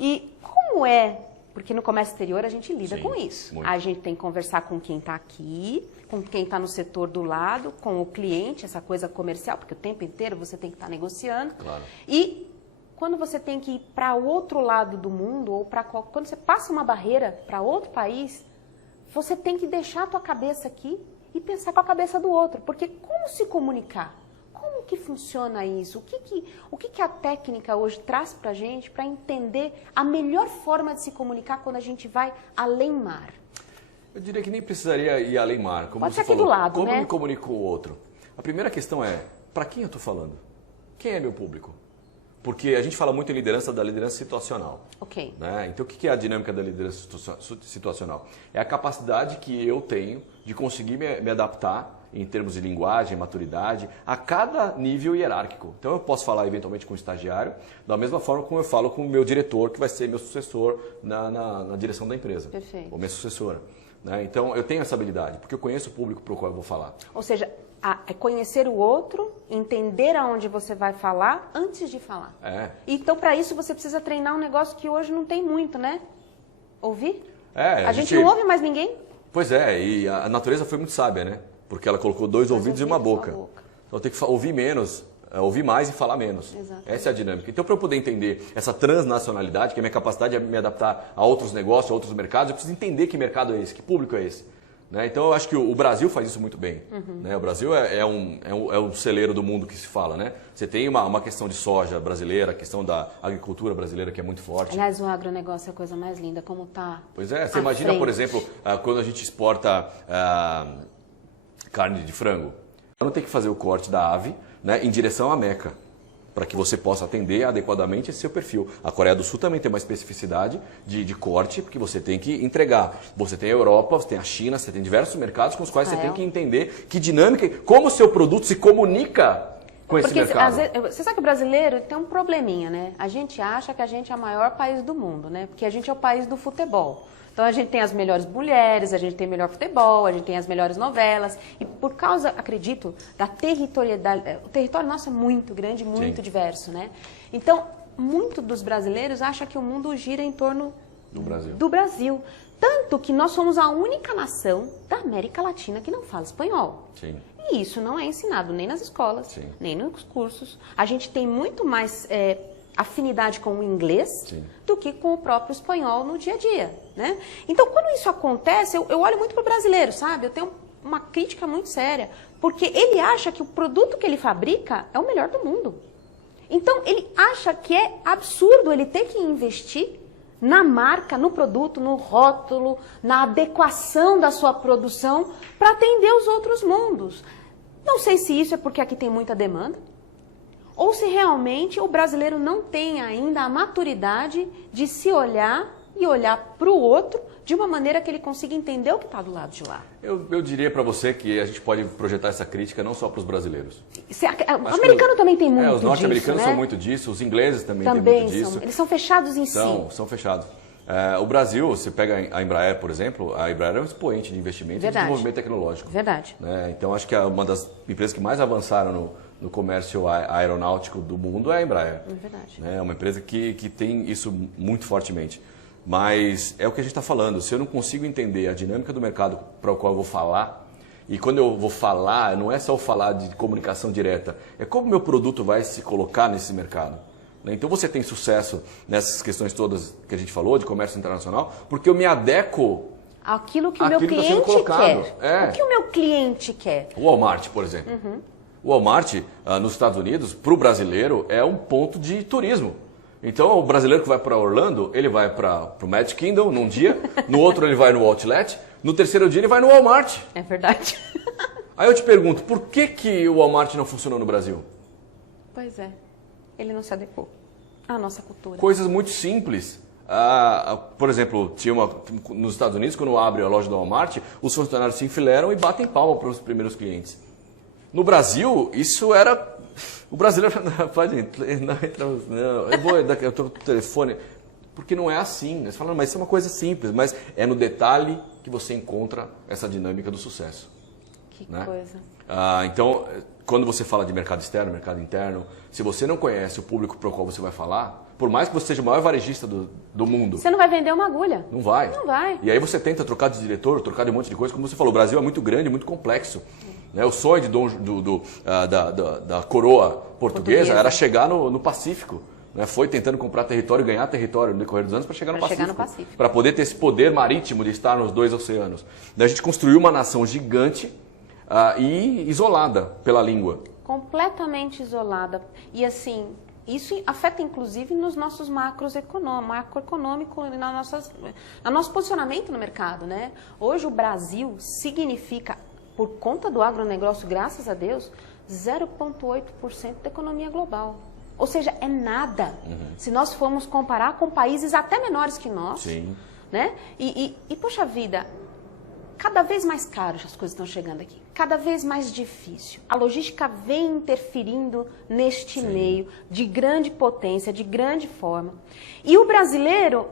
E como é... Porque no comércio exterior a gente lida com isso. Muito. A gente tem que conversar com quem está aqui, com quem está no setor do lado, com o cliente, essa coisa comercial, porque o tempo inteiro você tem que estar negociando. Claro. E quando você tem que ir para o outro lado do mundo, ou quando você passa uma barreira para outro país, você tem que deixar a tua cabeça aqui e pensar com a cabeça do outro. Porque como se comunicar? Como que funciona isso? O que a técnica hoje traz para a gente para entender a melhor forma de se comunicar quando a gente vai além mar? Eu diria que nem precisaria ir além mar. Como pode você ser aqui falou, do lado, como né? me comunico com o outro? A primeira questão é, para quem eu estou falando? Quem é meu público? Porque a gente fala muito em liderança da liderança situacional. Ok. Né? Então, o que é a dinâmica da liderança situacional? É a capacidade que eu tenho de conseguir me adaptar em termos de linguagem, maturidade, a cada nível hierárquico. Então, eu posso falar eventualmente com o estagiário, da mesma forma como eu falo com o meu diretor, que vai ser meu sucessor na direção da empresa. Perfeito. Ou minha sucessora. Né? Então, eu tenho essa habilidade, porque eu conheço o público para o qual eu vou falar. Ou seja, é conhecer o outro, entender aonde você vai falar antes de falar. Então, para isso, você precisa treinar um negócio que hoje não tem muito, né? Ouvir? A gente não ouve mais ninguém. Pois é, e a natureza foi muito sábia, né? Porque ela colocou 2 ouvidos e uma boca. Então, eu tenho que ouvir menos, ouvir mais e falar menos. Exatamente. Essa é a dinâmica. Então, para eu poder entender essa transnacionalidade, que é a minha capacidade de me adaptar a outros negócios, a outros mercados, eu preciso entender que mercado é esse, que público é esse. Né? Então eu acho que o Brasil faz isso muito bem. Né? O Brasil é um celeiro do mundo que se fala. Né? Você tem uma questão de soja brasileira, a questão da agricultura brasileira que é muito forte. Aliás, o agronegócio é a coisa mais linda, como está. Pois é, você imagina, por exemplo, quando a gente exporta carne de frango. Não tem que fazer o corte da ave, né, em direção à Meca, para que você possa atender adequadamente esse seu perfil. A Coreia do Sul também tem uma especificidade de corte, porque você tem que entregar. Você tem a Europa, você tem a China, você tem diversos mercados com os quais você tem que entender que dinâmica, como o seu produto se comunica com esse mercado. Você sabe que o brasileiro tem um probleminha, né? A gente acha que a gente é o maior país do mundo, né? Porque a gente é o país do futebol. Então, a gente tem as melhores mulheres, a gente tem o melhor futebol, a gente tem as melhores novelas. E por causa, acredito, da territorialidade... O território nosso é muito grande, muito diverso, né? Então, muitos dos brasileiros acham que o mundo gira em torno do Brasil. Tanto que nós somos a única nação da América Latina que não fala espanhol. Sim. E isso não é ensinado nem nas escolas, nem nos cursos. A gente tem muito mais... afinidade com o inglês do que com o próprio espanhol no dia a dia, né? Então, quando isso acontece, eu olho muito para o brasileiro, sabe? Eu tenho uma crítica muito séria, porque ele acha que o produto que ele fabrica é o melhor do mundo. Então, ele acha que é absurdo ele ter que investir na marca, no produto, no rótulo, na adequação da sua produção para atender os outros mundos. Não sei se isso é porque aqui tem muita demanda, ou se realmente o brasileiro não tem ainda a maturidade de se olhar e olhar para o outro de uma maneira que ele consiga entender o que está do lado de lá. Eu diria para você que a gente pode projetar essa crítica não só para os brasileiros. O americano também tem muito disso, os norte-americanos né? são muito disso, os ingleses também têm muito disso. Eles são fechados em si. São fechados. O Brasil, você pega a Embraer, por exemplo, a Embraer é um expoente de investimento e de desenvolvimento tecnológico. Verdade. Então, acho que uma das empresas que mais avançaram no comércio aeronáutico do mundo é a Embraer. Verdade. É uma empresa que tem isso muito fortemente. Mas é o que a gente está falando, se eu não consigo entender a dinâmica do mercado para o qual eu vou falar, e quando eu vou falar, não é só falar de comunicação direta, é como o meu produto vai se colocar nesse mercado. Então você tem sucesso nessas questões todas que a gente falou, de comércio internacional, porque eu me adequo àquilo que o meu cliente quer. O que o meu cliente quer. O Walmart, por exemplo. O Walmart, nos Estados Unidos, para o brasileiro, é um ponto de turismo. Então, o brasileiro que vai para Orlando, ele vai para o Magic Kingdom num dia, no outro ele vai no Outlet, no terceiro dia ele vai no Walmart. É verdade. Aí eu te pergunto, por que o Walmart não funcionou no Brasil? Pois é, ele não se adequou à nossa cultura. Coisas muito simples. Por exemplo, nos Estados Unidos, quando abre a loja do Walmart, os funcionários se enfileiram e batem palma para os primeiros clientes. No Brasil, isso era... O brasileiro pode não entra, não, eu estou no telefone, porque não é assim. Você fala, mas isso é uma coisa simples, mas é no detalhe que você encontra essa dinâmica do sucesso. Que coisa. Então, quando você fala de mercado externo, mercado interno, se você não conhece o público para o qual você vai falar, por mais que você seja o maior varejista do mundo... Você não vai vender uma agulha. Não vai. Não vai. E aí você tenta trocar de diretor, trocar de um monte de coisa. Como você falou, o Brasil é muito grande, muito complexo. O sonho da coroa portuguesa era chegar no Pacífico. Foi tentando comprar território e ganhar território no decorrer dos anos para chegar no Pacífico. Para poder ter esse poder marítimo de estar nos dois oceanos. Daí a gente construiu uma nação gigante e isolada pela língua. Completamente isolada. E assim, isso afeta inclusive nos nossos macroeconômicos e no nosso posicionamento no mercado, né? Hoje o Brasil significa... por conta do agronegócio, graças a Deus, 0,8% da economia global. Ou seja, é nada. Se nós formos comparar com países até menores que nós. Sim. Né? E, poxa vida, cada vez mais caro as coisas estão chegando aqui. Cada vez mais difícil. A logística vem interferindo neste meio de grande potência, de grande forma. E o brasileiro...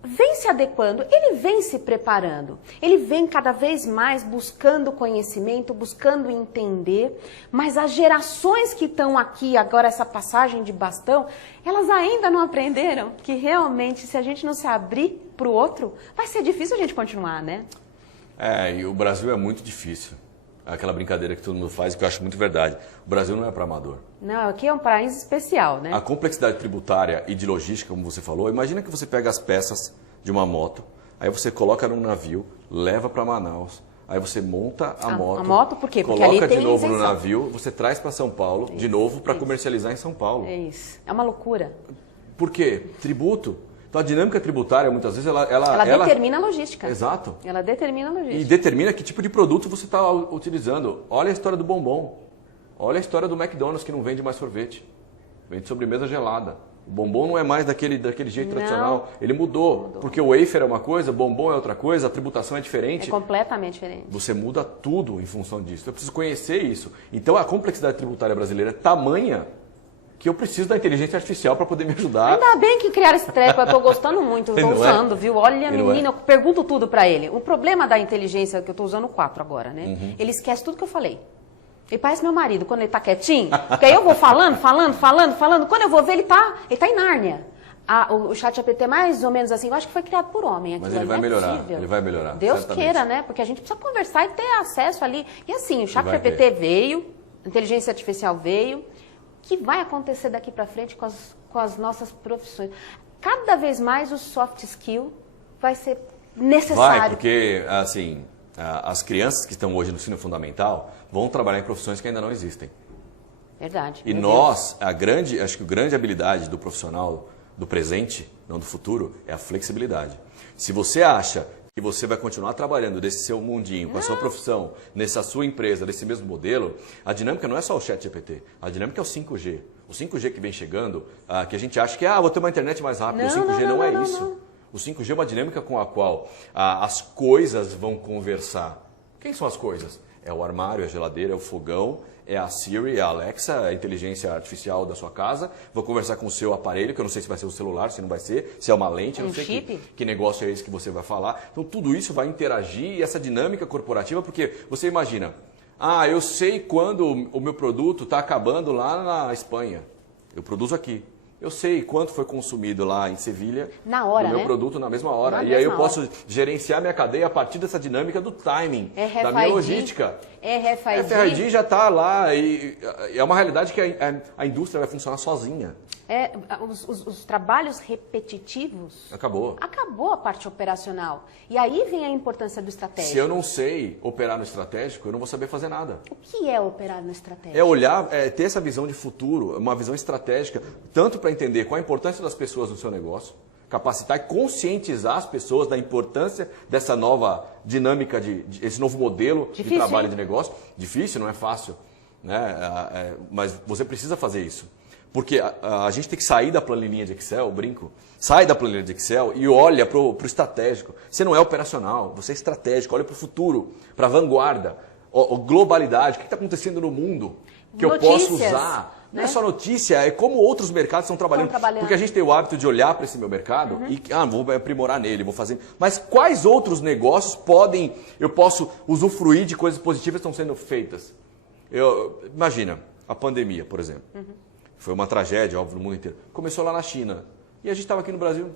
vem se adequando, ele vem se preparando, ele vem cada vez mais buscando conhecimento, buscando entender, mas as gerações que estão aqui agora, essa passagem de bastão, elas ainda não aprenderam que realmente se a gente não se abrir para o outro, vai ser difícil a gente continuar, né? E o Brasil é muito difícil. Aquela brincadeira que todo mundo faz, que eu acho muito verdade. O Brasil não é para amador. Não, aqui é um país especial, né? A complexidade tributária e de logística, como você falou, imagina que você pega as peças de uma moto, aí você coloca num navio, leva para Manaus, Aí você monta a moto. A moto, por quê? Porque coloca ali tem de novo isenção. no navio, você traz para São Paulo, de novo, para comercializar em São Paulo. É isso. É uma loucura. Por quê? Tributo. Então a dinâmica tributária, muitas vezes, ela determina a logística. Exato. Ela determina a logística. E determina que tipo de produto você está utilizando. Olha a história do bombom. Olha a história do McDonald's, que não vende mais sorvete. Vende sobremesa gelada. O bombom não é mais daquele jeito tradicional. Ele mudou. Porque o wafer é uma coisa, bombom é outra coisa, a tributação é diferente. É completamente diferente. Você muda tudo em função disso. Eu preciso conhecer isso. Então a complexidade tributária brasileira é tamanha que eu preciso da inteligência artificial para poder me ajudar. Ainda bem que criaram esse treco, eu estou gostando muito, estou usando, viu? Olha, menina, eu pergunto tudo para ele. O problema da inteligência, que eu estou usando o 4 agora, né? Ele esquece tudo que eu falei. Ele parece meu marido, quando ele está quietinho, porque aí eu vou falando. Quando eu vou ver, ele tá em Nárnia. O ChatGPT mais ou menos assim, eu acho que foi criado por homem. Mas ele vai melhorar, ele vai melhorar. Deus queira, né? Porque a gente precisa conversar e ter acesso ali. E assim, o ChatGPT veio, a inteligência artificial veio. O que vai acontecer daqui para frente com as nossas profissões? Cada vez mais o soft skill vai ser necessário. Vai, porque assim, as crianças que estão hoje no ensino fundamental vão trabalhar em profissões que ainda não existem. Verdade. E nós, acho que a grande habilidade do profissional do presente, não do futuro, é a flexibilidade. Se você acha que você vai continuar trabalhando desse seu mundinho, com a sua profissão, nessa sua empresa, desse mesmo modelo, a dinâmica não é só o ChatGPT, a dinâmica é o 5G. O 5G que vem chegando, que a gente acha que vou ter uma internet mais rápida, o 5G não é isso. O 5G é uma dinâmica com a qual as coisas vão conversar. Quem são as coisas? É o armário, é a geladeira, é o fogão, é a Siri, é a Alexa, a inteligência artificial da sua casa. Vou conversar com o seu aparelho, que eu não sei se vai ser o celular, se não vai ser, se é uma lente, eu não sei que negócio é esse que você vai falar. Então tudo isso vai interagir e essa dinâmica corporativa, porque você imagina, eu sei quando o meu produto está acabando lá na Espanha. Eu produzo aqui. Eu sei quanto foi consumido lá em Sevilha na hora, do meu produto na mesma hora. E aí eu posso gerenciar minha cadeia a partir dessa dinâmica do timing, da minha logística. RFID já está lá e é uma realidade que a indústria vai funcionar sozinha. Os trabalhos repetitivos... Acabou a parte operacional. E aí vem a importância do estratégico. Se eu não sei operar no estratégico, eu não vou saber fazer nada. O que é operar no estratégico? É olhar, ter essa visão de futuro, uma visão estratégica, tanto para entender qual a importância das pessoas no seu negócio, capacitar e conscientizar as pessoas da importância dessa nova dinâmica, esse novo modelo de trabalho e de negócio. Difícil, não é fácil, né? Mas você precisa fazer isso. Porque a gente tem que sair da planilhinha de Excel, eu brinco, sai da planilha de Excel e olha para o estratégico. Você não é operacional, você é estratégico, olha para o futuro, para a vanguarda, globalidade, o que está acontecendo no mundo que eu posso usar. Não é só notícia, é como outros mercados estão trabalhando. Porque a gente tem o hábito de olhar para esse meu mercado e vou aprimorar nele, vou fazer. Mas quais outros negócios eu posso usufruir de coisas positivas que estão sendo feitas? Imagina, a pandemia, por exemplo. Foi uma tragédia, óbvio, no mundo inteiro. Começou lá na China. E a gente estava aqui no Brasil.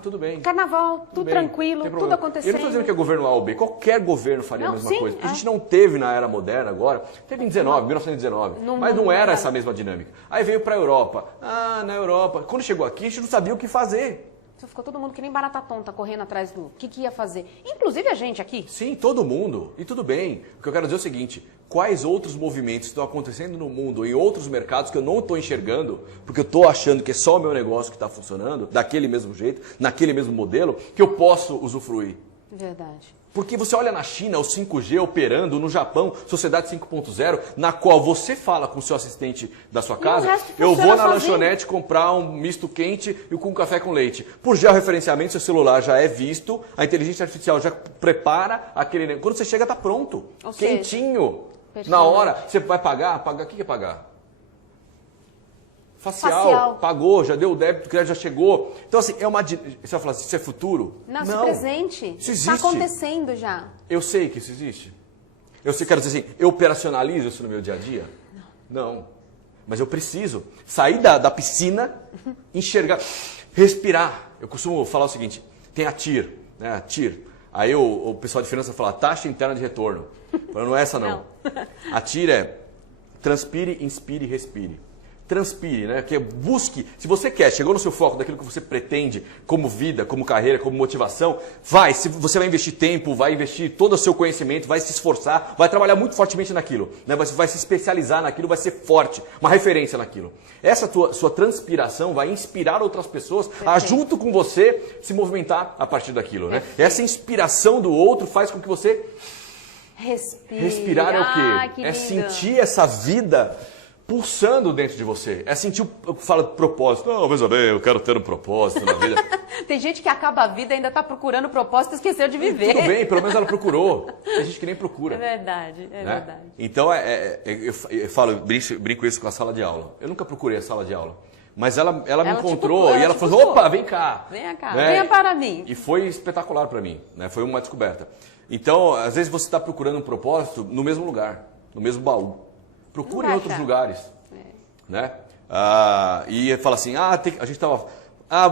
Tudo bem. Carnaval, tudo tranquilo, tudo acontecendo. Eu não estou dizendo que é governo A ou B. Qualquer governo faria a mesma coisa. Porque a gente não teve na era moderna agora. Teve em 1919. Mas não era essa mesma dinâmica. Aí veio para a Europa. Na Europa. Quando chegou aqui, a gente não sabia o que fazer. Ficou todo mundo que nem barata tonta, correndo atrás do que ia fazer. Inclusive a gente aqui. Sim, todo mundo. E tudo bem. O que eu quero dizer é o seguinte, quais outros movimentos estão acontecendo no mundo, em outros mercados que eu não estou enxergando, porque eu estou achando que é só o meu negócio que está funcionando, daquele mesmo jeito, naquele mesmo modelo, que eu posso usufruir. Verdade. Porque você olha na China, o 5G operando, no Japão, Sociedade 5.0, na qual você fala com o seu assistente da sua casa, eu vou na lanchonete comprar um misto quente e com café com leite. Por georreferenciamento, seu celular já é visto, a inteligência artificial já prepara aquele... Quando você chega, está pronto, quentinho, na hora. Você vai pagar? O que é pagar? Facial, pagou, já deu o débito, o crédito já chegou. Então, assim, é uma... Você vai falar assim, isso é futuro? Não, isso é presente. Isso existe. Está acontecendo já. Eu sei que isso existe. Quero dizer assim, eu operacionalizo isso no meu dia a dia? Não. Mas eu preciso sair da piscina, enxergar, respirar. Eu costumo falar o seguinte, tem a TIR, né? A TIR. Aí o pessoal de finanças fala, taxa interna de retorno. Não é essa não. A TIR é transpire, inspire, respire. transpire, né? Que busque, se você quer, chegou no seu foco daquilo que você pretende como vida, como carreira, como motivação, se você vai investir tempo, vai investir todo o seu conhecimento, vai se esforçar, vai trabalhar muito fortemente naquilo, né? Vai se especializar naquilo, vai ser forte, uma referência naquilo. Essa sua transpiração vai inspirar outras pessoas a, junto com você, se movimentar a partir daquilo, né? Essa inspiração do outro faz com que você... Respirar é o quê? É sentir essa vida pulsando dentro de você. É sentir, fala de propósito. Não, veja bem, eu quero ter um propósito na vida. Tem gente que acaba a vida e ainda está procurando propósito e esqueceu de viver. Tudo bem, pelo menos ela procurou. Tem gente que nem procura. É verdade, é verdade. Então, eu falo, brinco isso com a sala de aula. Eu nunca procurei a sala de aula. Mas ela me encontrou e ela falou, opa, vem cá. Venha cá, venha para mim. E foi espetacular para mim, né? Foi uma descoberta. Então, às vezes você está procurando um propósito no mesmo lugar, no mesmo baú. Procure em outros lugares, né? E fala assim, a gente estava...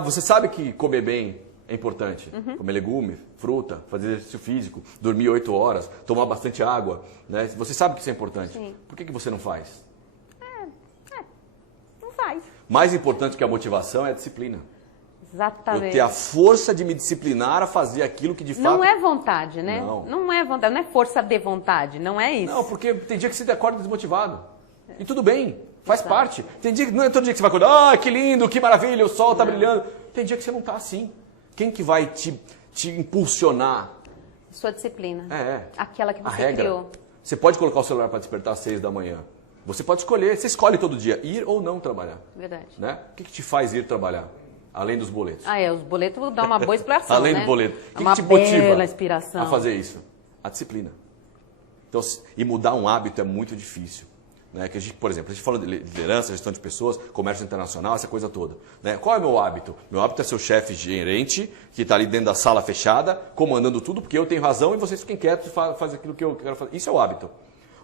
você sabe que comer bem é importante. Comer legume, fruta, fazer exercício físico, dormir 8 horas, tomar bastante água, né? Você sabe que isso é importante. Sim. Por que você não faz? Não faz. Mais importante que a motivação é a disciplina. Exatamente. Eu ter a força de me disciplinar a fazer aquilo que de fato... Não é vontade, né? Não. Não é vontade, não é força de vontade, não é isso. Não, porque tem dia que você acorda desmotivado. E tudo bem, faz parte. Tem dia que não é todo dia que você vai acordar, que lindo, que maravilha, o sol está brilhando. Tem dia que você não está assim. Quem que vai te impulsionar? Sua disciplina. Aquela que a você regra. criou. Você pode colocar o celular para despertar às 6 da manhã. Você pode escolher, você escolhe todo dia, ir ou não trabalhar. Verdade. Né? O que te faz ir trabalhar? Além dos boletos. Os boletos dão uma boa inspiração, Além né? do boleto. O uma que te motiva bela inspiração. a fazer isso? A disciplina. Então, e mudar um hábito é muito difícil. Né? Que por exemplo, a gente fala de liderança, gestão de pessoas, comércio internacional, essa coisa toda. Né? Qual é o meu hábito? Meu hábito é ser o chefe gerente, que está ali dentro da sala fechada, comandando tudo, porque eu tenho razão e vocês fiquem quietos e fazem aquilo que eu quero fazer. Isso é o hábito.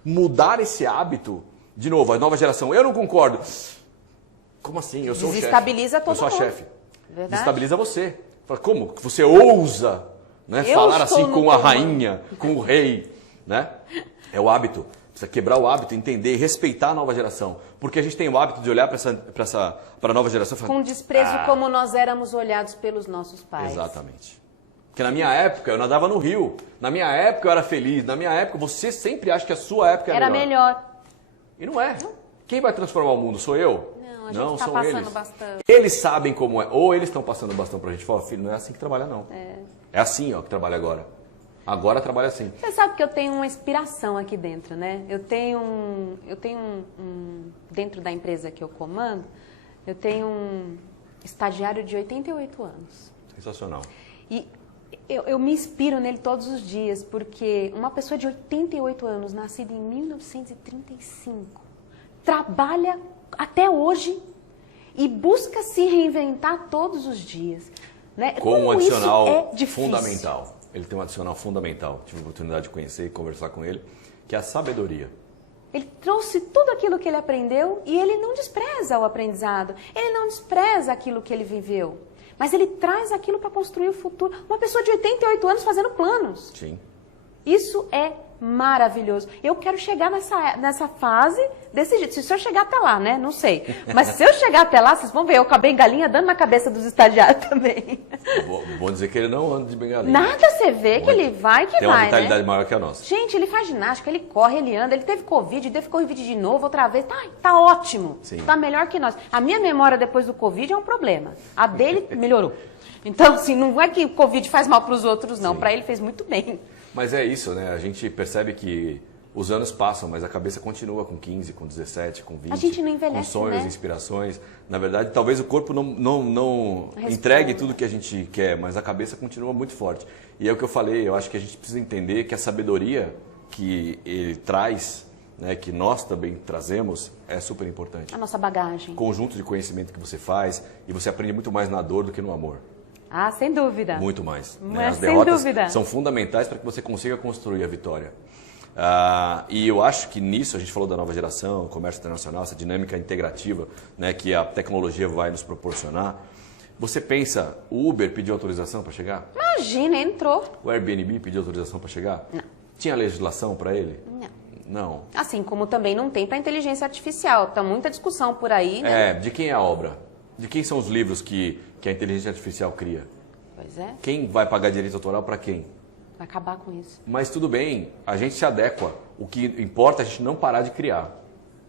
Mudar esse hábito, de novo, a nova geração, eu não concordo. Como assim? Eu sou o chefe. Desestabiliza todo mundo. Eu sou a chefe. Verdade. Desestabiliza você. Fala, como? Você ousa, né, falar assim com a rainha, com o rei. Né? É o hábito. Precisa quebrar o hábito, entender e respeitar a nova geração. Porque a gente tem o hábito de olhar para a nova geração e falar... Com desprezo como nós éramos olhados pelos nossos pais. Exatamente. Porque na minha época eu nadava no rio. Na minha época eu era feliz. Na minha época você sempre acha que a sua época era melhor. E não é. Quem vai transformar o mundo? Sou eu? A gente está passando eles. bastante. Eles sabem como é. Ou eles estão passando bastão pra gente. Fala, filho, não é assim que trabalha, não. É assim, ó, que trabalha agora. Agora trabalha assim. Você sabe que eu tenho uma inspiração aqui dentro, né? Eu tenho dentro da empresa que eu comando, eu tenho um estagiário de 88 anos. Sensacional. E eu me inspiro nele todos os dias, porque uma pessoa de 88 anos, nascida em 1935, trabalha até hoje e busca se reinventar todos os dias. Né? Com um adicional isso é fundamental. Ele tem um adicional fundamental. Tive a oportunidade de conhecer e conversar com ele, que é a sabedoria. Ele trouxe tudo aquilo que ele aprendeu e ele não despreza o aprendizado. Ele não despreza aquilo que ele viveu. Mas ele traz aquilo para construir o futuro. Uma pessoa de 88 anos fazendo planos. Sim. Isso é maravilhoso. Eu quero chegar nessa fase desse jeito. Se eu chegar até lá, né? Não sei. Mas se eu chegar até lá, vocês vão ver eu com a bengalinha dando na cabeça dos estagiários também. Bom dizer que ele não anda de bengalinha. Nada, você vê que ele vai, Tem uma vitalidade maior que a nossa. Gente, ele faz ginástica, ele corre, ele anda, ele teve Covid de novo, outra vez. Tá ótimo. Sim. Tá melhor que nós. A minha memória depois do Covid é um problema. A dele melhorou. Então, assim, não é que o Covid faz mal para os outros, não. Para ele fez muito bem. Mas é isso, né? A gente percebe que os anos passam, mas a cabeça continua com 15, com 17, com 20. A gente não envelhece, com sonhos, né? inspirações. Na verdade, talvez o corpo não entregue tudo que a gente quer, mas a cabeça continua muito forte. E é o que eu falei, eu acho que a gente precisa entender que a sabedoria que ele traz, né, que nós também trazemos, é super importante. A nossa bagagem. O conjunto de conhecimento que você faz, e você aprende muito mais na dor do que no amor. Ah, sem dúvida. Muito mais. Mas Né? As sem derrotas dúvida. são fundamentais para que você consiga construir a vitória. E eu acho que nisso, a gente falou da nova geração, comércio internacional, essa dinâmica integrativa, né, que a tecnologia vai nos proporcionar. Você pensa, o Uber pediu autorização para chegar? Imagina, entrou. O Airbnb pediu autorização para chegar? Não. Tinha legislação para ele? Não. Não. Assim como também não tem para inteligência artificial. Tá muita discussão por aí, né? De quem é a obra? De quem são os livros que a inteligência artificial cria? Pois é. Quem vai pagar direito autoral para quem? Vai acabar com isso. Mas tudo bem, a gente se adequa. O que importa é a gente não parar de criar.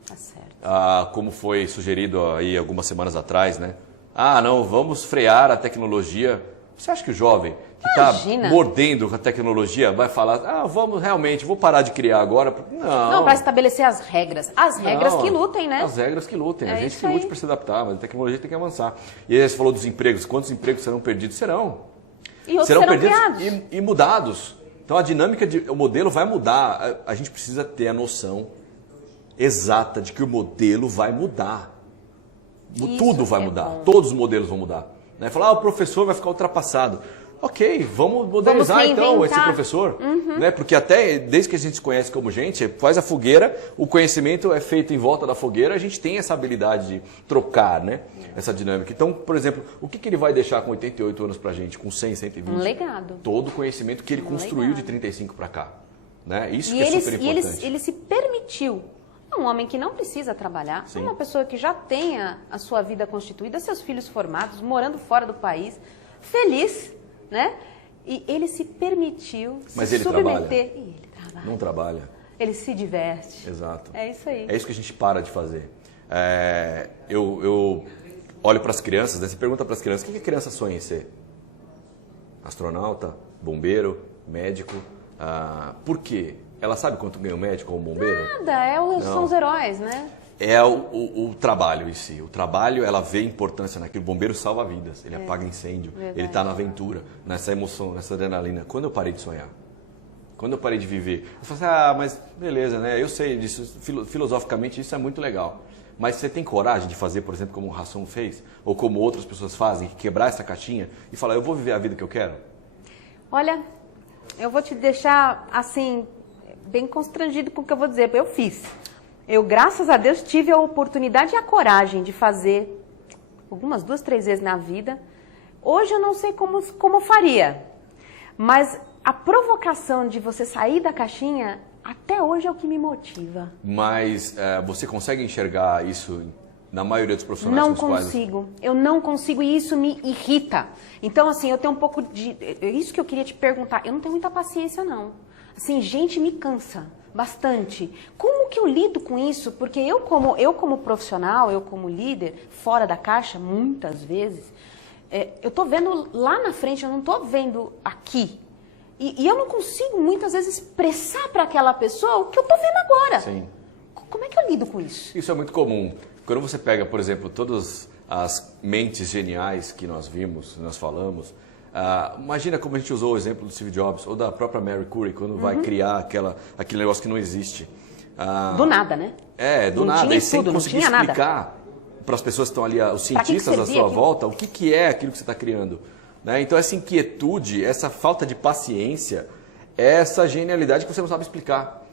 Tá certo. Como foi sugerido aí algumas semanas atrás, né? Não, vamos frear a tecnologia. Você acha que o jovem que está mordendo a tecnologia vai falar, vou parar de criar agora? Não, para estabelecer as regras. As regras que lutem, né? As regras que lutem. A gente que lute para se adaptar, mas a tecnologia tem que avançar. E aí você falou dos empregos. Quantos empregos serão perdidos? Serão. E outros serão perdidos criados. E mudados. Então a dinâmica, o modelo vai mudar. A gente precisa ter a noção exata de que o modelo vai mudar. Tudo vai mudar. Bom. Todos os modelos vão mudar. Né? Falar, o professor vai ficar ultrapassado. Ok, vamos modernizar então esse professor. Né? Porque até desde que a gente se conhece como gente, faz a fogueira, o conhecimento é feito em volta da fogueira, a gente tem essa habilidade de trocar, né? Essa dinâmica. Então, por exemplo, o que ele vai deixar com 88 anos pra gente, com 100, 120? Um legado. Todo o conhecimento que ele construiu legado. De 35 para cá. Né? Isso que é super importante. E ele se permitiu. É um homem que não precisa trabalhar, é uma pessoa que já tenha a sua vida constituída, seus filhos formados, morando fora do país, feliz, né? E ele se permitiu se submeter. E ele trabalha. Não trabalha. Ele se diverte. Exato. É isso aí. É isso que a gente para de fazer. Eu olho para as crianças, né? Você pergunta para as crianças, o que a criança sonha em ser? Astronauta, bombeiro, médico. Por quê? Ela sabe quanto ganha um médico ou um bombeiro? Nada, são os heróis, né? É o trabalho em si. O trabalho, ela vê importância naquilo. O bombeiro salva vidas, ele apaga incêndio, ele está na aventura, nessa emoção, nessa adrenalina. Quando eu parei de sonhar? Quando eu parei de viver? Eu falei assim, mas beleza, né? Eu sei disso, filosoficamente isso é muito legal. Mas você tem coragem de fazer, por exemplo, como o Rasson fez? Ou como outras pessoas fazem, quebrar essa caixinha e falar, eu vou viver a vida que eu quero? Olha, eu vou te deixar, assim, bem constrangido com o que eu vou dizer. Eu fiz. Eu, graças a Deus, tive a oportunidade e a coragem de fazer algumas 2, 3 vezes na vida. Hoje eu não sei como faria, mas a provocação de você sair da caixinha, até hoje é o que me motiva. Mas você consegue enxergar isso na maioria dos profissionais com os quais... Não consigo. Eu não consigo e isso me irrita. Então, assim, eu tenho um pouco de... Isso que eu queria te perguntar. Eu não tenho muita paciência, não. Assim, gente me cansa bastante. Como que eu lido com isso? Porque eu como profissional, eu como líder, fora da caixa, muitas vezes, eu tô vendo lá na frente, eu não tô vendo aqui. E eu não consigo, muitas vezes, expressar para aquela pessoa o que eu tô vendo agora. Sim. Como é que eu lido com isso? Isso é muito comum. Quando você pega, por exemplo, todas as mentes geniais que nós vimos, nós falamos... imagina como a gente usou o exemplo do Steve Jobs ou da própria Marie Curie quando vai criar aquele negócio que não existe. Do nada, né? Do nada. E sem conseguir explicar para as pessoas que estão ali, os cientistas à sua volta, o que é aquilo que você está criando. Né? Então essa inquietude, essa falta de paciência, essa genialidade que você não sabe explicar.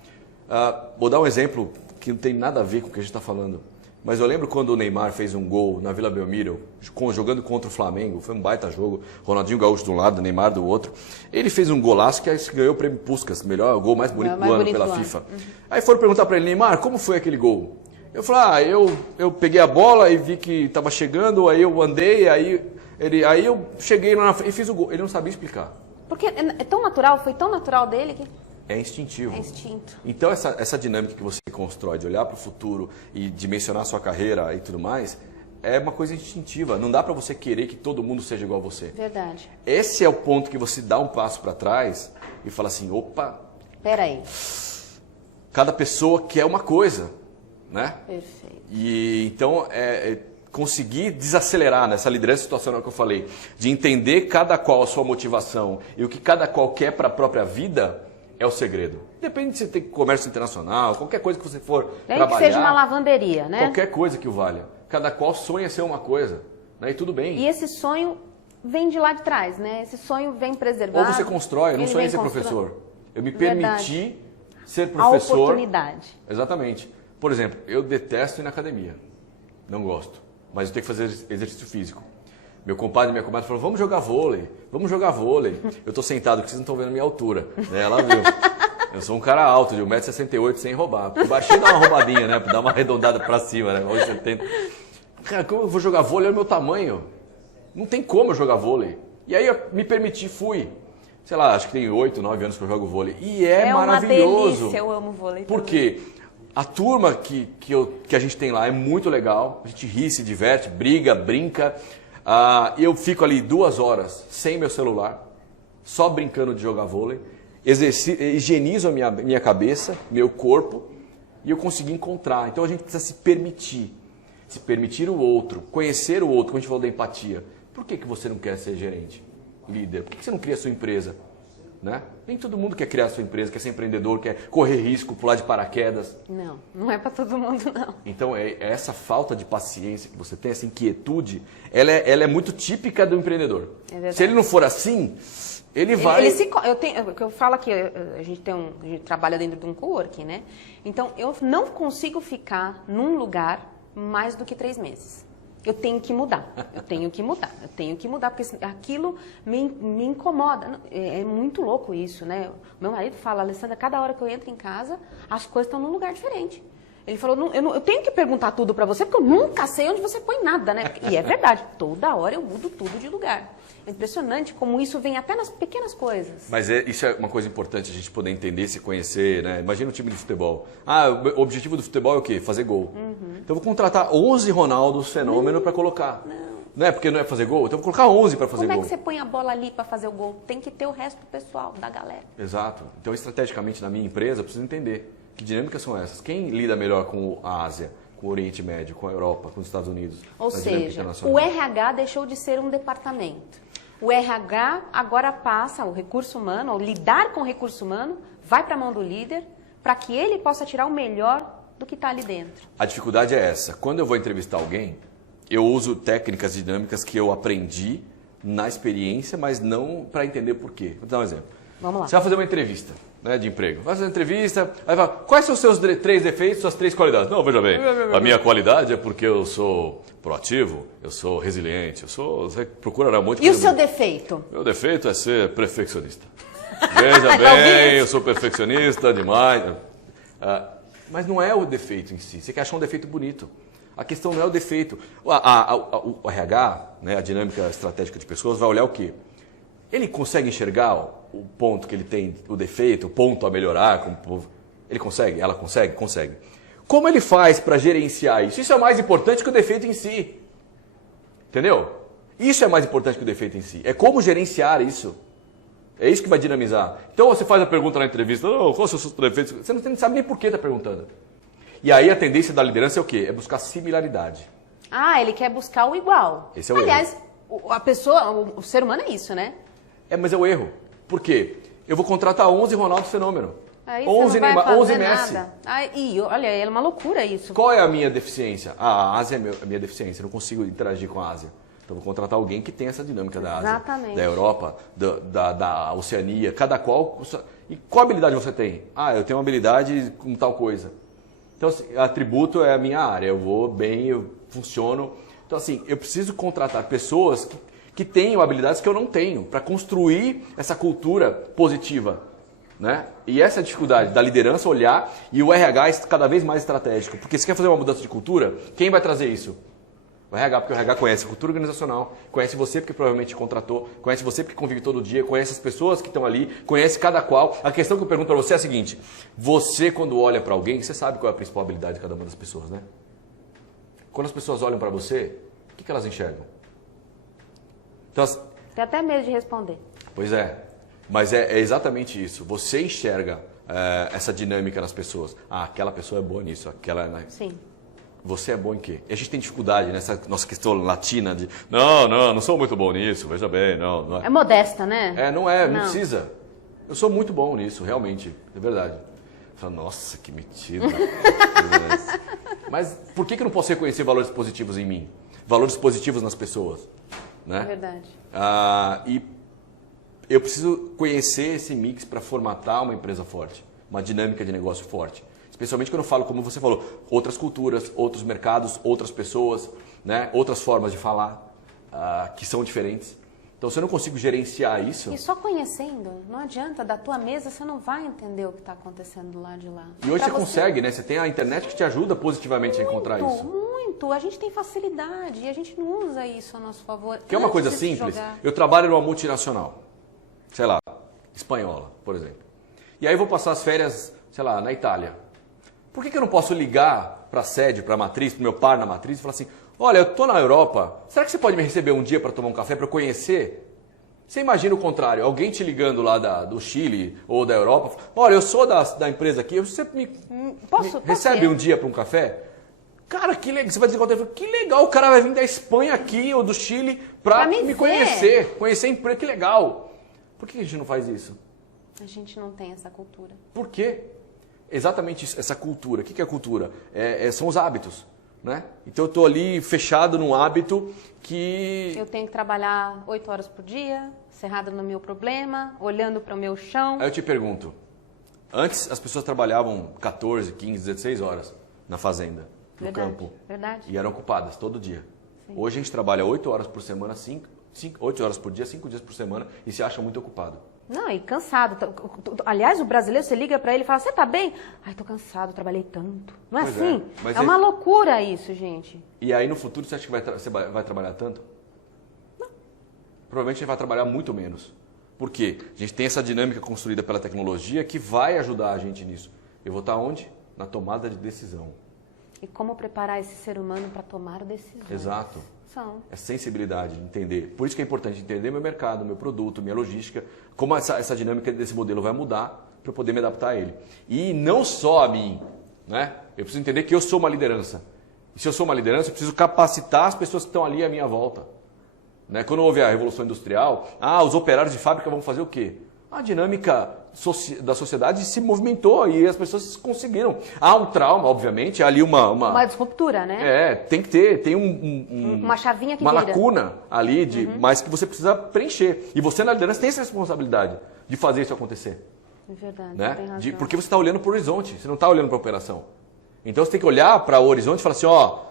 Vou dar um exemplo que não tem nada a ver com o que a gente está falando. Mas eu lembro quando o Neymar fez um gol na Vila Belmiro, jogando contra o Flamengo, foi um baita jogo, Ronaldinho Gaúcho de um lado, Neymar do outro. Ele fez um golaço que ganhou o prêmio Puskás, melhor gol mais bonito do ano pela FIFA. Aí foram perguntar para ele, Neymar, como foi aquele gol? Eu falei, eu peguei a bola e vi que estava chegando, aí eu andei, aí eu cheguei lá na frente e fiz o gol. Ele não sabia explicar. Porque é tão natural, foi tão natural dele que... É instintivo. É instinto. Então, essa dinâmica que você constrói de olhar para o futuro e dimensionar a sua carreira e tudo mais, é uma coisa instintiva. Não dá para você querer que todo mundo seja igual a você. Verdade. Esse é o ponto que você dá um passo para trás e fala assim, opa... Peraí. Cada pessoa quer uma coisa, né? Perfeito. E então, conseguir desacelerar nessa liderança situacional que eu falei, de entender cada qual a sua motivação e o que cada qual quer para a própria vida... É o segredo. Depende de se tem comércio internacional, qualquer coisa que você for trabalhar. Nem que seja uma lavanderia, né? Qualquer coisa que o valha. Cada qual sonha ser uma coisa, né? E tudo bem. E esse sonho vem de lá de trás, né? Esse sonho vem preservado. Ou você constrói, eu não sonhei ser professor. Eu me permiti ser professor. A oportunidade. Exatamente. Por exemplo, eu detesto ir na academia. Não gosto. Mas eu tenho que fazer exercício físico. Meu compadre e minha comadre falaram, vamos jogar vôlei. Eu estou sentado, porque vocês não estão vendo a minha altura. Né? Ela viu. Eu sou um cara alto, de 1,68 m, sem roubar. Porque baixinho dá uma roubadinha, né? Pra dar uma arredondada pra cima, né? 1,70 m. Cara, como eu vou jogar vôlei? Olha o meu tamanho. Não tem como eu jogar vôlei. E aí eu me permiti, fui. Sei lá, acho que tem 8, 9 anos que eu jogo vôlei. E é maravilhoso. Uma delícia, eu amo vôlei. Por quê? A turma que a gente tem lá é muito legal. A gente ri, se diverte, briga, brinca. Eu fico ali 2 horas sem meu celular, só brincando de jogar vôlei. Higienizo a minha cabeça, meu corpo, e eu consegui encontrar. Então a gente precisa se permitir. Se permitir o outro, conhecer o outro, como a gente falou da empatia. Por que você não quer ser gerente, líder? Por que você não cria a sua empresa? Né? Nem todo mundo quer criar a sua empresa, quer ser empreendedor, quer correr risco, pular de paraquedas. Não, não é para todo mundo, não. Então, essa falta de paciência que você tem, essa inquietude, ela é muito típica do empreendedor. É. Se ele não for assim, ele vai... Eu falo aqui, a gente trabalha dentro de um coworking, né? Então, eu não consigo ficar num lugar mais do que 3 meses. Eu tenho que mudar, porque aquilo me incomoda. É muito louco isso, né? Meu marido fala, Alessandra, cada hora que eu entro em casa, as coisas estão num lugar diferente. Ele falou, eu tenho que perguntar tudo pra você, porque eu nunca sei onde você põe nada, né? E é verdade, toda hora eu mudo tudo de lugar. É impressionante como isso vem até nas pequenas coisas. Mas isso é uma coisa importante a gente poder entender, se conhecer, né? Imagina um time de futebol. O objetivo do futebol é o quê? Fazer gol. Então eu vou contratar 11 Ronaldos fenômeno para colocar. Não é porque não é fazer gol? Então eu vou colocar 11 para fazer gol. Como é que você põe a bola ali para fazer o gol? Tem que ter o resto do pessoal, da galera. Exato. Então estrategicamente na minha empresa eu preciso entender que dinâmicas são essas. Quem lida melhor com a Ásia, com o Oriente Médio, com a Europa, com os Estados Unidos? Ou seja, o RH deixou de ser um departamento. O RH agora passa, o recurso humano, ou lidar com o recurso humano, vai para a mão do líder, para que ele possa tirar o melhor do que está ali dentro. A dificuldade é essa. Quando eu vou entrevistar alguém, eu uso técnicas dinâmicas que eu aprendi na experiência, mas não para entender por quê. Vou dar um exemplo. Vamos lá. Você vai fazer uma entrevista, né, de emprego. Vai fazer uma entrevista, aí fala, quais são os seus 3 defeitos, suas 3 qualidades? Não, veja bem, a minha qualidade é porque eu sou proativo, eu sou resiliente, você procura um monte de coisa. E o seu defeito? Meu defeito é ser perfeccionista. Veja bem, eu sou perfeccionista demais. Mas não é o defeito em si, você quer achar um defeito bonito. A questão não é o defeito. O RH, né, a dinâmica estratégica de pessoas, vai olhar o quê? Ele consegue enxergar o ponto que ele tem, o defeito, o ponto a melhorar? Ele consegue? Ela consegue? Consegue. Como ele faz para gerenciar isso? Isso é mais importante que o defeito em si. Entendeu? Isso é mais importante que o defeito em si. É como gerenciar isso. É isso que vai dinamizar. Então você faz a pergunta na entrevista, quais são os seus defeitos? Você não sabe nem por que está perguntando. E aí a tendência da liderança é o quê? É buscar similaridade. Ele quer buscar o igual. Esse é o erro. Aliás, a pessoa, o ser humano é isso, né? Mas é o erro. Por quê? Eu vou contratar 11 Ronaldo Fenômeno. Aí 11 Neymar, 11 Messi. Olha, é uma loucura isso. Qual é a minha deficiência? A Ásia é a minha deficiência. Eu não consigo interagir com a Ásia. Então vou contratar alguém que tem essa dinâmica da Ásia, da Europa, da Oceania, cada qual. E qual habilidade você tem? Eu tenho uma habilidade com tal coisa. Então, assim, atributo é a minha área. Eu vou bem, eu funciono. Então, assim, eu preciso contratar pessoas que tenham habilidades que eu não tenho, para construir essa cultura positiva. Né? E essa é a dificuldade da liderança olhar e o RH é cada vez mais estratégico. Porque se quer fazer uma mudança de cultura, quem vai trazer isso? O RH, porque o RH conhece a cultura organizacional, conhece você porque provavelmente contratou, conhece você porque convive todo dia, conhece as pessoas que estão ali, conhece cada qual. A questão que eu pergunto para você é a seguinte, você quando olha para alguém, você sabe qual é a principal habilidade de cada uma das pessoas, né? Quando as pessoas olham para você, o que elas enxergam? Então, tem até medo de responder. Pois é, mas é exatamente isso. Você enxerga essa dinâmica nas pessoas. Aquela pessoa é boa nisso, aquela... Sim. Você é bom em quê? E a gente tem dificuldade nessa nossa questão latina de não sou muito bom nisso, veja bem, não é. É modesta, né? Não precisa. Eu sou muito bom nisso, realmente, é verdade. Fala, nossa, que metido. Mas por que eu não posso reconhecer valores positivos em mim? Valores positivos nas pessoas? Né? É verdade. E eu preciso conhecer esse mix para formatar uma empresa forte, uma dinâmica de negócio forte. Especialmente quando eu falo, como você falou, outras culturas, outros mercados, outras pessoas, né? Outras formas de falar que são diferentes. Então, se eu não consigo gerenciar isso... E só conhecendo, não adianta, da tua mesa você não vai entender o que está acontecendo do lado de lá. E hoje você consegue, né? Você tem a internet que te ajuda positivamente a encontrar isso. Muito. A gente tem facilidade e a gente não usa isso a nosso favor. Que é uma coisa simples. Eu trabalho numa multinacional, sei lá, espanhola, por exemplo. E aí eu vou passar as férias, sei lá, na Itália. Por que eu não posso ligar para a sede, para a matriz, para o meu par na matriz e falar assim, olha, eu estou na Europa, será que você pode me receber um dia para tomar um café, para eu conhecer? Você imagina o contrário, alguém te ligando lá do Chile ou da Europa, olha, eu sou da empresa aqui, você me recebe um dia para um café? Cara, que legal, você vai dizer, que legal, o cara vai vir da Espanha aqui ou do Chile para me conhecer a empresa, que legal. Por que a gente não faz isso? A gente não tem essa cultura. Por quê? Exatamente isso, essa cultura. O que é cultura? São os hábitos. Né? Então eu estou ali fechado num hábito que... Eu tenho que trabalhar 8 horas por dia, cerrada no meu problema, olhando para o meu chão. Aí eu te pergunto, antes as pessoas trabalhavam 14, 15, 16 horas na fazenda, no campo. Verdade. E eram ocupadas todo dia. Sim. Hoje a gente trabalha 8 horas por semana, 8 horas por dia, 5 dias por semana e se acha muito ocupado. Não, e cansado. Aliás, o brasileiro, você liga pra ele e fala, você tá bem? Ai, tô cansado, trabalhei tanto. Não é assim? É uma loucura isso, gente. E aí no futuro você acha que você vai trabalhar tanto? Não. Provavelmente a gente vai trabalhar muito menos. Por quê? A gente tem essa dinâmica construída pela tecnologia que vai ajudar a gente nisso. Eu vou estar onde? Na tomada de decisão. E como preparar esse ser humano para tomar decisões? Exato. É sensibilidade, entender. Por isso que é importante entender meu mercado, meu produto, minha logística, como essa dinâmica desse modelo vai mudar para eu poder me adaptar a ele. E não só a mim, né? Eu preciso entender que eu sou uma liderança. E se eu sou uma liderança, eu preciso capacitar as pessoas que estão ali à minha volta. Né? Quando houve a Revolução Industrial, os operários de fábrica vão fazer o quê? A dinâmica da sociedade se movimentou e as pessoas conseguiram. Há um trauma, obviamente, há ali uma disruptura, né? Tem que ter, tem uma chavinha que uma vira. lacuna ali, mas que você precisa preencher. E você na liderança tem essa responsabilidade de fazer isso acontecer. É verdade, né? tem razão. Porque você está olhando para o horizonte, você não está olhando para a operação. Então você tem que olhar para o horizonte e falar assim,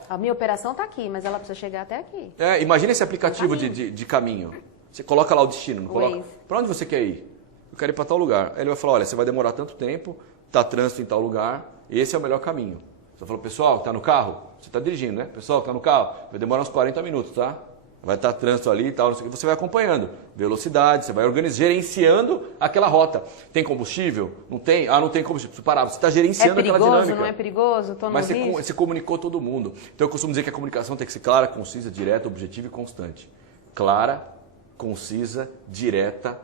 a minha operação está aqui, mas ela precisa chegar até aqui. Imagina esse aplicativo de caminho. Você coloca lá o destino, não coloca? Para onde você quer ir? Eu quero ir para tal lugar. Aí ele vai falar, olha, você vai demorar tanto tempo, está trânsito em tal lugar, esse é o melhor caminho. Você falou, pessoal, está no carro? Você está dirigindo, né? Pessoal, está no carro? Vai demorar uns 40 minutos, tá? Vai estar trânsito ali e tal, você vai acompanhando. Velocidade, você vai organizando, gerenciando aquela rota. Tem combustível? Não tem? Não tem combustível. Preciso parar. Você está gerenciando aquela dinâmica. Não é perigoso? Tô no Mas você comunicou todo mundo. Então eu costumo dizer que a comunicação tem que ser clara, concisa, direta, objetiva e constante. Clara, concisa, direta.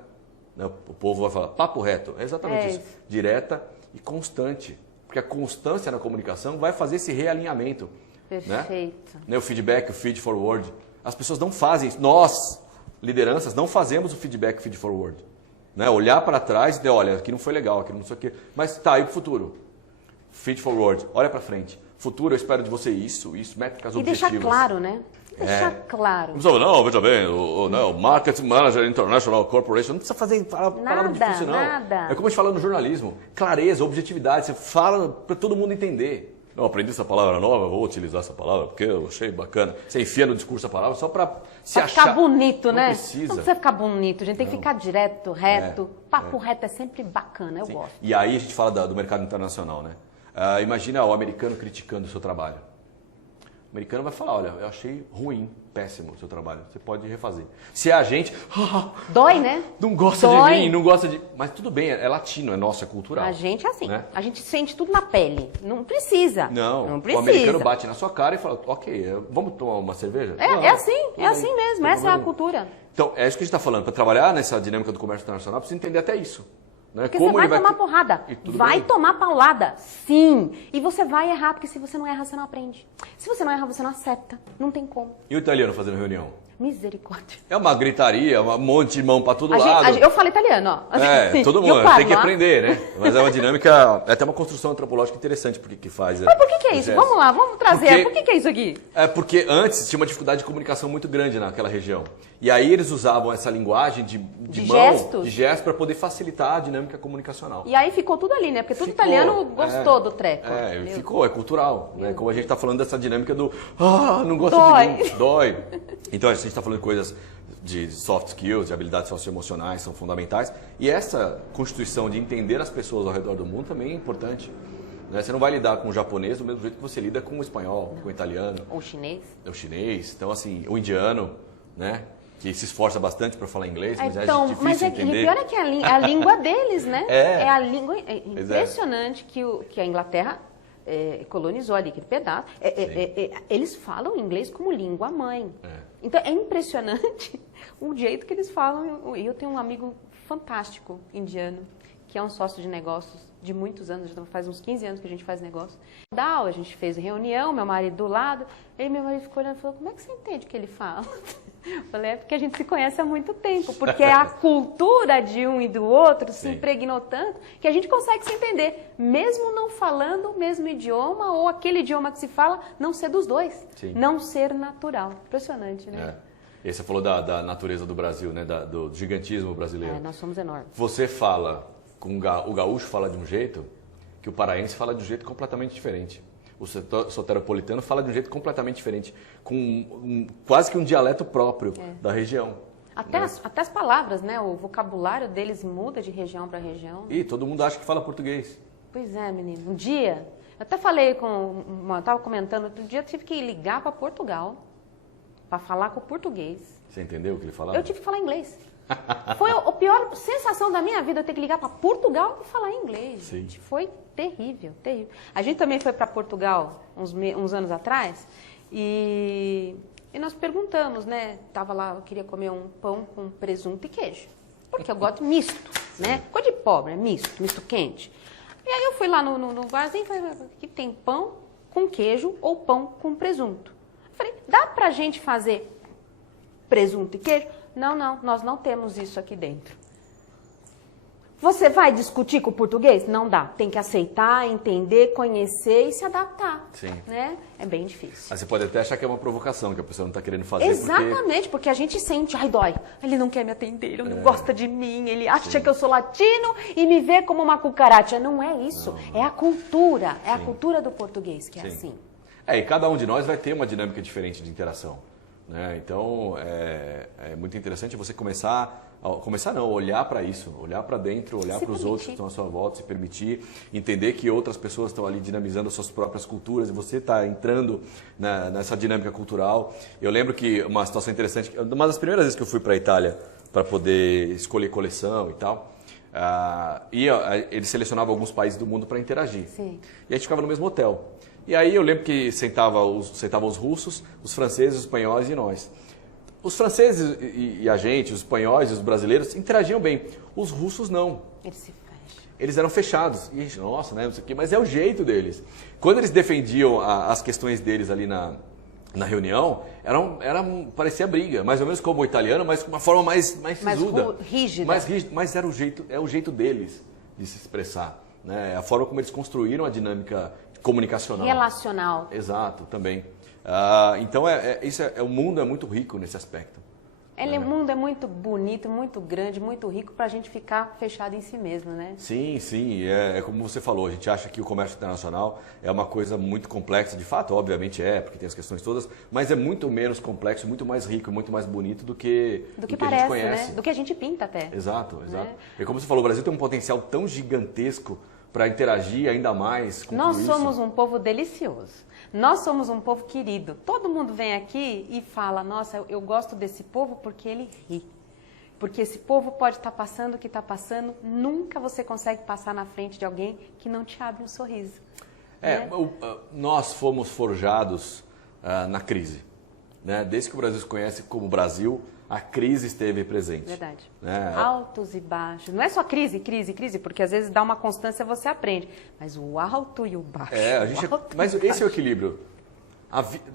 O povo vai falar papo reto. É exatamente isso. Direta e constante. Porque a constância na comunicação vai fazer esse realinhamento. Perfeito. Né? O feedback, o feed forward. As pessoas não fazem isso. Nós, lideranças, não fazemos o feedback, feed forward. Né? Olhar para trás e dizer, olha, aqui não foi legal, aqui não sei o quê. Mas tá, e para o futuro? Feed forward, olha para frente. Futuro, eu espero de você isso, métricas objetivas. E deixar claro, né? Deixar claro. Não, veja bem, o Market Manager International Corporation não precisa fazer palavra difícil, não. Nada. É como a gente fala no jornalismo. Clareza, objetividade, você fala para todo mundo entender. Não, aprendi essa palavra nova, vou utilizar essa palavra porque eu achei bacana. Você enfia no discurso a palavra só para se achar. Ficar bonito, não né? Precisa. Não precisa ficar bonito, a gente tem que ficar direto, reto. Papo reto é sempre bacana, eu gosto. E aí a gente fala do mercado internacional, né? Imagina o americano criticando o seu trabalho. O americano vai falar, olha, eu achei ruim, péssimo o seu trabalho, você pode refazer. Se é a gente... Dói, né? Não gosta de mim, não gosta de... Mas tudo bem, é latino, é nosso, é cultural. A gente é assim, né? A gente sente tudo na pele, não precisa. Não precisa. O americano bate na sua cara e fala, ok, vamos tomar uma cerveja? É assim mesmo, essa é a cultura. Então, é isso que a gente está falando, para trabalhar nessa dinâmica do comércio internacional, precisa entender até isso. Né? Porque você vai tomar porrada, vai tomar paulada, sim. E você vai errar, porque se você não erra, você não aprende. Se você não erra, você não acerta. Não tem como. E o italiano fazendo reunião? Misericórdia. É uma gritaria, um monte de mão para todo lado. Eu falo italiano, ó. Todo mundo tem que aprender, né? Mas é uma dinâmica, é até uma construção antropológica interessante porque que faz. Mas por que é isso? Vamos lá, vamos trazer. Por que é isso aqui? É porque antes tinha uma dificuldade de comunicação muito grande naquela região. E aí eles usavam essa linguagem de gesto para poder facilitar a dinâmica comunicacional. E aí ficou tudo ali, né? Porque todo italiano gostou do treco. É cultural. Né? Como a gente está falando dessa dinâmica do não gosta de mim, dói. Então a gente está falando de coisas de soft skills, de habilidades socioemocionais são fundamentais. E essa constituição de entender as pessoas ao redor do mundo também é importante. Né? Você não vai lidar com o japonês do mesmo jeito que você lida com o espanhol, com o italiano. Ou chinês. O chinês. Então, assim, o indiano, né? Que se esforça bastante para falar inglês, mas então, é difícil entender. E pior é que a língua deles, né? É a língua... É impressionante que a Inglaterra colonizou ali aquele pedaço. Eles falam inglês como língua mãe. Então, é impressionante o jeito que eles falam. Eu tenho um amigo fantástico indiano, que é um sócio de negócios de muitos anos, já faz uns 15 anos que a gente faz negócio. A gente fez reunião, meu marido do lado, e meu marido ficou olhando e falou, como é que você entende o que ele fala? Eu falei, é porque a gente se conhece há muito tempo, porque a cultura de um e do outro se impregnou tanto que a gente consegue se entender, mesmo não falando o mesmo idioma ou aquele idioma que se fala não ser dos dois, não ser natural. Impressionante, né? E aí você falou da natureza do Brasil, né? Do gigantismo brasileiro. Nós somos enormes. Você fala, o gaúcho fala de um jeito que o paraense fala de um jeito completamente diferente. O soteropolitano fala de um jeito completamente diferente, com quase que um dialeto próprio da região. Até as palavras, né? O vocabulário deles muda de região para região. E todo mundo acha que fala português. Pois é, menino. Um dia, eu até falei estava comentando, outro dia eu tive que ligar para Portugal para falar com o português. Você entendeu o que ele falava? Eu tive que falar inglês. Foi a pior sensação da minha vida, eu ter que ligar para Portugal para falar inglês. Gente. Foi terrível, terrível. A gente também foi para Portugal uns anos atrás e nós perguntamos, né? Tava lá, eu queria comer um pão com presunto e queijo, porque eu gosto misto, né? Coisa de pobre, misto quente. E aí eu fui lá no barzinho e falei, aqui tem pão com queijo ou pão com presunto. Eu falei, dá pra gente fazer presunto e queijo? Não, nós não temos isso aqui dentro. Você vai discutir com o português? Não dá. Tem que aceitar, entender, conhecer e se adaptar. Sim. Né? É bem difícil. Mas você pode até achar que é uma provocação, que a pessoa não está querendo fazer. Exatamente, porque a gente sente, ai, dói. Ele não quer me atender, ele não gosta de mim, ele acha que eu sou latino e me vê como uma cucaracha. Não é isso. Não. É a cultura. É a cultura do português que é assim. E cada um de nós vai ter uma dinâmica diferente de interação. Né? Então, é muito interessante você olhar para isso, olhar para dentro, olhar para os outros que estão à sua volta, se permitir, entender que outras pessoas estão ali dinamizando as suas próprias culturas e você está entrando nessa dinâmica cultural. Eu lembro que uma situação interessante, uma das primeiras vezes que eu fui para a Itália para poder escolher coleção e tal, eles selecionavam alguns países do mundo para interagir. Sim. E a gente ficava no mesmo hotel. E aí eu lembro que sentavam os russos, os franceses, os espanhóis e nós. Os franceses e a gente, os espanhóis e os brasileiros interagiam bem. Os russos não. Eles se fecham. Eles eram fechados. E a gente, nossa, né, não sei o quê, mas é o jeito deles. Quando eles defendiam as questões deles ali na reunião, parecia briga. Mais ou menos como o italiano, mas com uma forma mais sisuda. Rígida. Mais rígida. Mas é o jeito deles de se expressar. Né? É a forma como eles construíram a dinâmica comunicacional. Relacional. Exato, também. Então, o mundo é muito rico nesse aspecto. O mundo é muito bonito, muito grande, muito rico para a gente ficar fechado em si mesmo, né? Sim. É como você falou, a gente acha que o comércio internacional é uma coisa muito complexa. De fato, obviamente porque tem as questões todas, mas é muito menos complexo, muito mais rico, muito mais bonito do que parece, a gente conhece. Né? Do que a gente pinta até. Exato. E como você falou, o Brasil tem um potencial tão gigantesco para interagir ainda mais com Nós tudo isso. somos um povo delicioso. Nós somos um povo querido. Todo mundo vem aqui e fala, nossa, eu gosto desse povo porque ele ri. Porque esse povo pode estar passando o que está passando, nunca você consegue passar na frente de alguém que não te abre um sorriso. Né? Nós fomos forjados na crise. Né? Desde que o Brasil se conhece como Brasil, a crise esteve presente. Verdade. Altos e baixos. Não é só crise, porque às vezes dá uma constância e você aprende. Mas o alto e o baixo. Mas esse é o equilíbrio.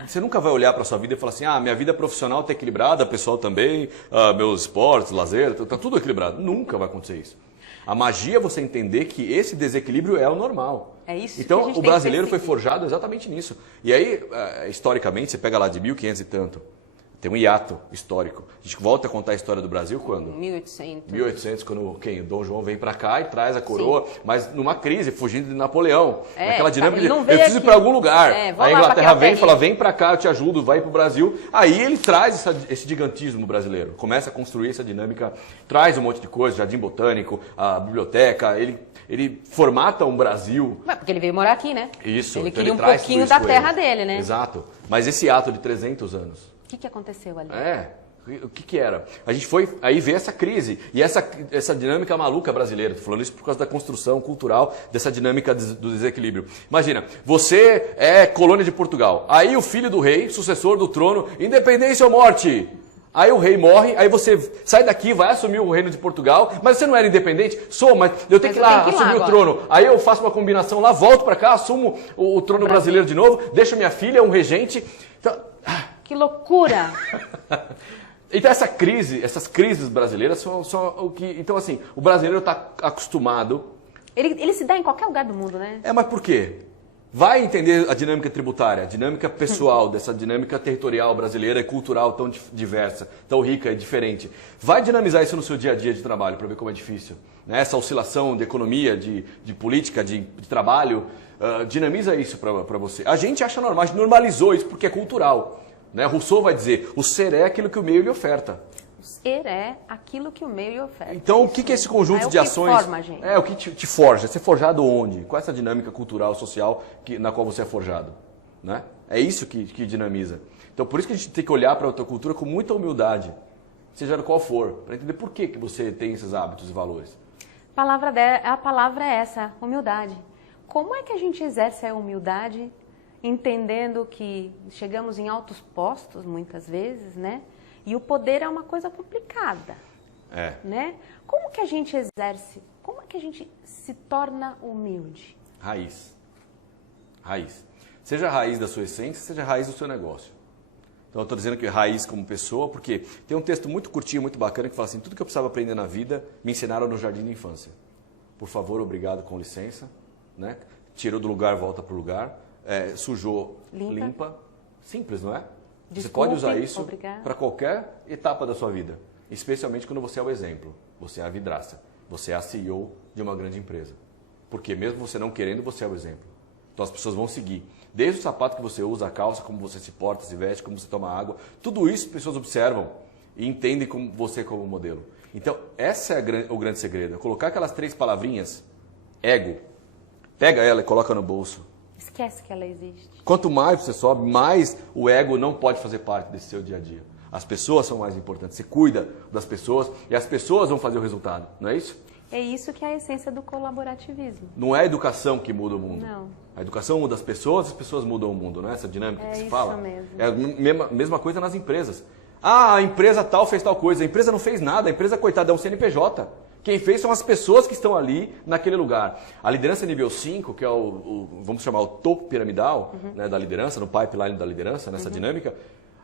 Você nunca vai olhar para a sua vida e falar assim, minha vida profissional está equilibrada, pessoal também, meus esportes, lazer, está tudo equilibrado. Nunca vai acontecer isso. A magia é você entender que esse desequilíbrio é o normal. É isso. Então, o brasileiro foi forjado exatamente nisso. E aí, historicamente, você pega lá de 1500 e tanto, Tem um hiato histórico. A gente volta a contar a história do Brasil quando? 1800. 1800, quando quem? O Dom João vem para cá e traz a coroa, mas numa crise, fugindo de Napoleão. Naquela dinâmica de, eu preciso ir para algum lugar. A Inglaterra vem e fala, vem para cá, eu te ajudo, vai para o Brasil. Aí ele traz esse gigantismo brasileiro. Começa a construir essa dinâmica, traz um monte de coisa, jardim botânico, a biblioteca, ele formata um Brasil. Porque ele veio morar aqui, né? Isso. Ele queria um pouquinho da terra dele, né? Exato. Mas esse ato de 300 anos... O que aconteceu ali? O que era? A gente foi aí ver essa crise e essa dinâmica maluca brasileira. Estou falando isso por causa da construção cultural, dessa dinâmica do desequilíbrio. Imagina, você é colônia de Portugal, aí o filho do rei, sucessor do trono, independência ou morte. Aí o rei morre, aí você sai daqui, vai assumir o reino de Portugal, mas você não era independente? Sou, mas eu tenho que ir lá assumir o trono. Aí eu faço uma combinação lá, volto para cá, assumo o trono brasileiro de novo, deixo minha filha, um regente. Então, que loucura! Então essas crises brasileiras são o que... Então assim, o brasileiro está acostumado... Ele se dá em qualquer lugar do mundo, né? Mas por quê? Vai entender a dinâmica tributária, a dinâmica pessoal dessa dinâmica territorial brasileira e cultural tão diversa, tão rica e diferente. Vai dinamizar isso no seu dia a dia de trabalho para ver como é difícil. Né? Essa oscilação de economia, de política, de trabalho, dinamiza isso para você. A gente acha normal, a gente normalizou isso porque é cultural. Né? Rousseau vai dizer, o ser é aquilo que o meio lhe oferta. O ser é aquilo que o meio lhe oferta. Então, o que é esse conjunto de ações? Forma, gente. O que te forja. Você é forjado onde? Qual é essa dinâmica cultural, social na qual você é forjado? Né? É isso que dinamiza. Então, por isso que a gente tem que olhar para a outra cultura com muita humildade, seja qual for, para entender por que você tem esses hábitos e valores. A palavra é essa, humildade. Como é que a gente exerce a humildade, entendendo que chegamos em altos postos, muitas vezes, né? E o poder é uma coisa complicada, né? Como que a gente exerce, como é que a gente se torna humilde? Raiz. Seja a raiz da sua essência, seja a raiz do seu negócio. Então eu estou dizendo que raiz como pessoa, porque tem um texto muito curtinho, muito bacana, que fala assim, tudo que eu precisava aprender na vida, me ensinaram no jardim da infância. Por favor, obrigado, com licença. Né? Tirou do lugar, volta para o lugar. Sujou, limpa. Simples, não é? Desculpe, você pode usar isso para qualquer etapa da sua vida. Especialmente quando você é o exemplo. Você é a vidraça. Você é a CEO de uma grande empresa. Porque mesmo você não querendo, você é o exemplo. Então as pessoas vão seguir. Desde o sapato que você usa, a calça, como você se porta, se veste, como você toma água. Tudo isso as pessoas observam e entendem como você como modelo. Então esse é o grande segredo. É colocar aquelas 3 palavrinhas. Ego. Pega ela e coloca no bolso. Esquece que ela existe. Quanto mais você sobe, mais o ego não pode fazer parte desse seu dia a dia. As pessoas são mais importantes. Você cuida das pessoas e as pessoas vão fazer o resultado. Não é isso? É isso que é a essência do colaborativismo. Não é a educação que muda o mundo. Não. A educação muda as pessoas mudam o mundo. Não é essa dinâmica que se fala? É isso mesmo. É a mesma coisa nas empresas. A empresa tal fez tal coisa. A empresa não fez nada. A empresa, coitada, é um CNPJ. Quem fez são as pessoas que estão ali naquele lugar. A liderança nível 5, que é vamos chamar o topo piramidal, né, da liderança, no pipeline da liderança, nessa dinâmica,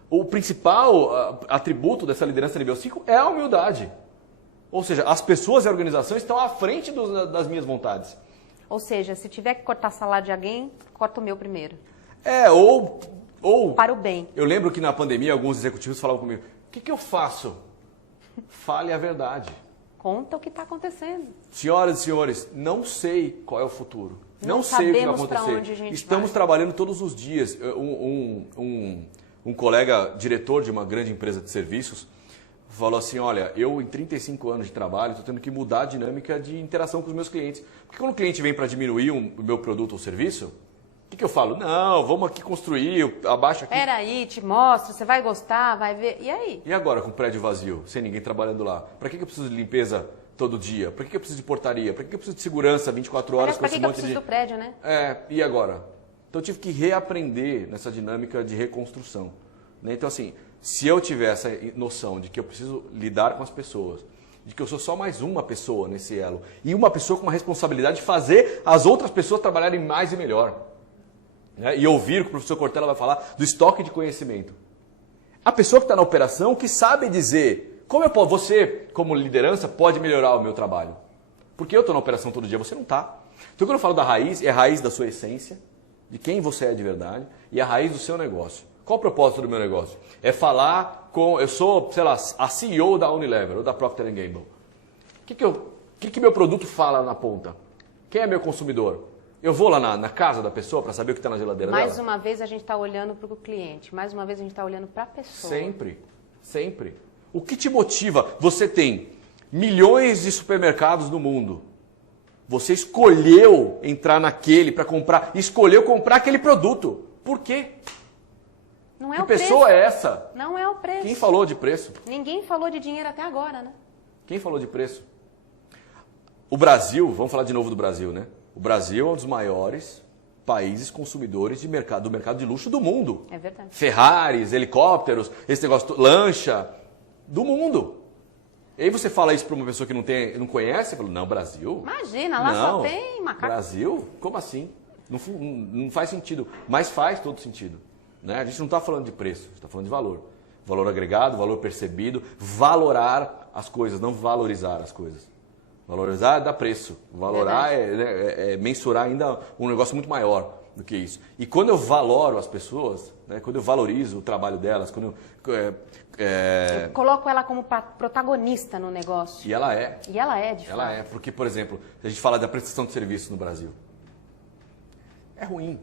o principal atributo dessa liderança nível 5 é a humildade. Ou seja, as pessoas e a organização estão à frente das minhas vontades. Ou seja, se tiver que cortar salário de alguém, corta o meu primeiro. Ou para o bem. Eu lembro que na pandemia alguns executivos falavam comigo, o que eu faço? Fale a verdade. Conta o que está acontecendo. Senhoras e senhores, não sei qual é o futuro. Não sei o que vai acontecer. Estamos trabalhando todos os dias. Um colega, diretor de uma grande empresa de serviços, falou assim, olha, eu em 35 anos de trabalho estou tendo que mudar a dinâmica de interação com os meus clientes. Porque quando o cliente vem para diminuir o meu produto ou serviço, o que eu falo? Não, vamos aqui construir, abaixa aqui. Peraí, te mostro, você vai gostar, vai ver. E aí? E agora com o prédio vazio, sem ninguém trabalhando lá? Para que eu preciso de limpeza todo dia? Para que eu preciso de portaria? Para que eu preciso de segurança 24 horas com esse monte de... Para que eu preciso do prédio, né? E agora? Então eu tive que reaprender nessa dinâmica de reconstrução. Né? Então assim, se eu tiver essa noção de que eu preciso lidar com as pessoas, de que eu sou só mais uma pessoa nesse elo, e uma pessoa com uma responsabilidade de fazer as outras pessoas trabalharem mais e melhor. Né? E ouvir o que o professor Cortella vai falar do estoque de conhecimento. A pessoa que está na operação que sabe dizer como você, como liderança, pode melhorar o meu trabalho. Porque eu estou na operação todo dia, você não está. Então quando eu falo da raiz, é a raiz da sua essência, de quem você é de verdade, e a raiz do seu negócio. Qual o propósito do meu negócio? É falar com... Eu sou, sei lá, a CEO da Unilever ou da Procter & Gamble. O que meu produto fala na ponta? Quem é meu consumidor? Eu vou lá na casa da pessoa para saber o que está na geladeira dela? Mais uma vez a gente está olhando para o cliente. Mais uma vez a gente está olhando para a pessoa. Sempre. Sempre. O que te motiva? Você tem milhões de supermercados no mundo. Você escolheu entrar naquele para comprar, escolheu comprar aquele produto. Por quê? Não é que o preço. pessoa é essa? Não é o preço. Quem falou de preço? Ninguém falou de dinheiro até agora, né? Quem falou de preço? O Brasil, vamos falar de novo do Brasil, né? O Brasil é um dos maiores países consumidores do mercado de luxo do mundo. É verdade. Ferraris, helicópteros, esse negócio, lancha, do mundo. E aí você fala isso para uma pessoa que não conhece, você fala, não, Brasil? Imagina, lá não, só tem macaco. Brasil? Como assim? Não faz sentido, mas faz todo sentido. Né? A gente não está falando de preço, a gente está falando de valor. Valor agregado, valor percebido, valorar as coisas, não valorizar as coisas. Valorizar dá preço, valorar é mensurar ainda um negócio muito maior do que isso. E quando eu valoro as pessoas, né, quando eu valorizo o trabalho delas, quando eu coloco ela como protagonista no negócio. E ela é. E ela é, de fato. Ela é, porque, por exemplo, a gente fala da prestação de serviço no Brasil. É ruim.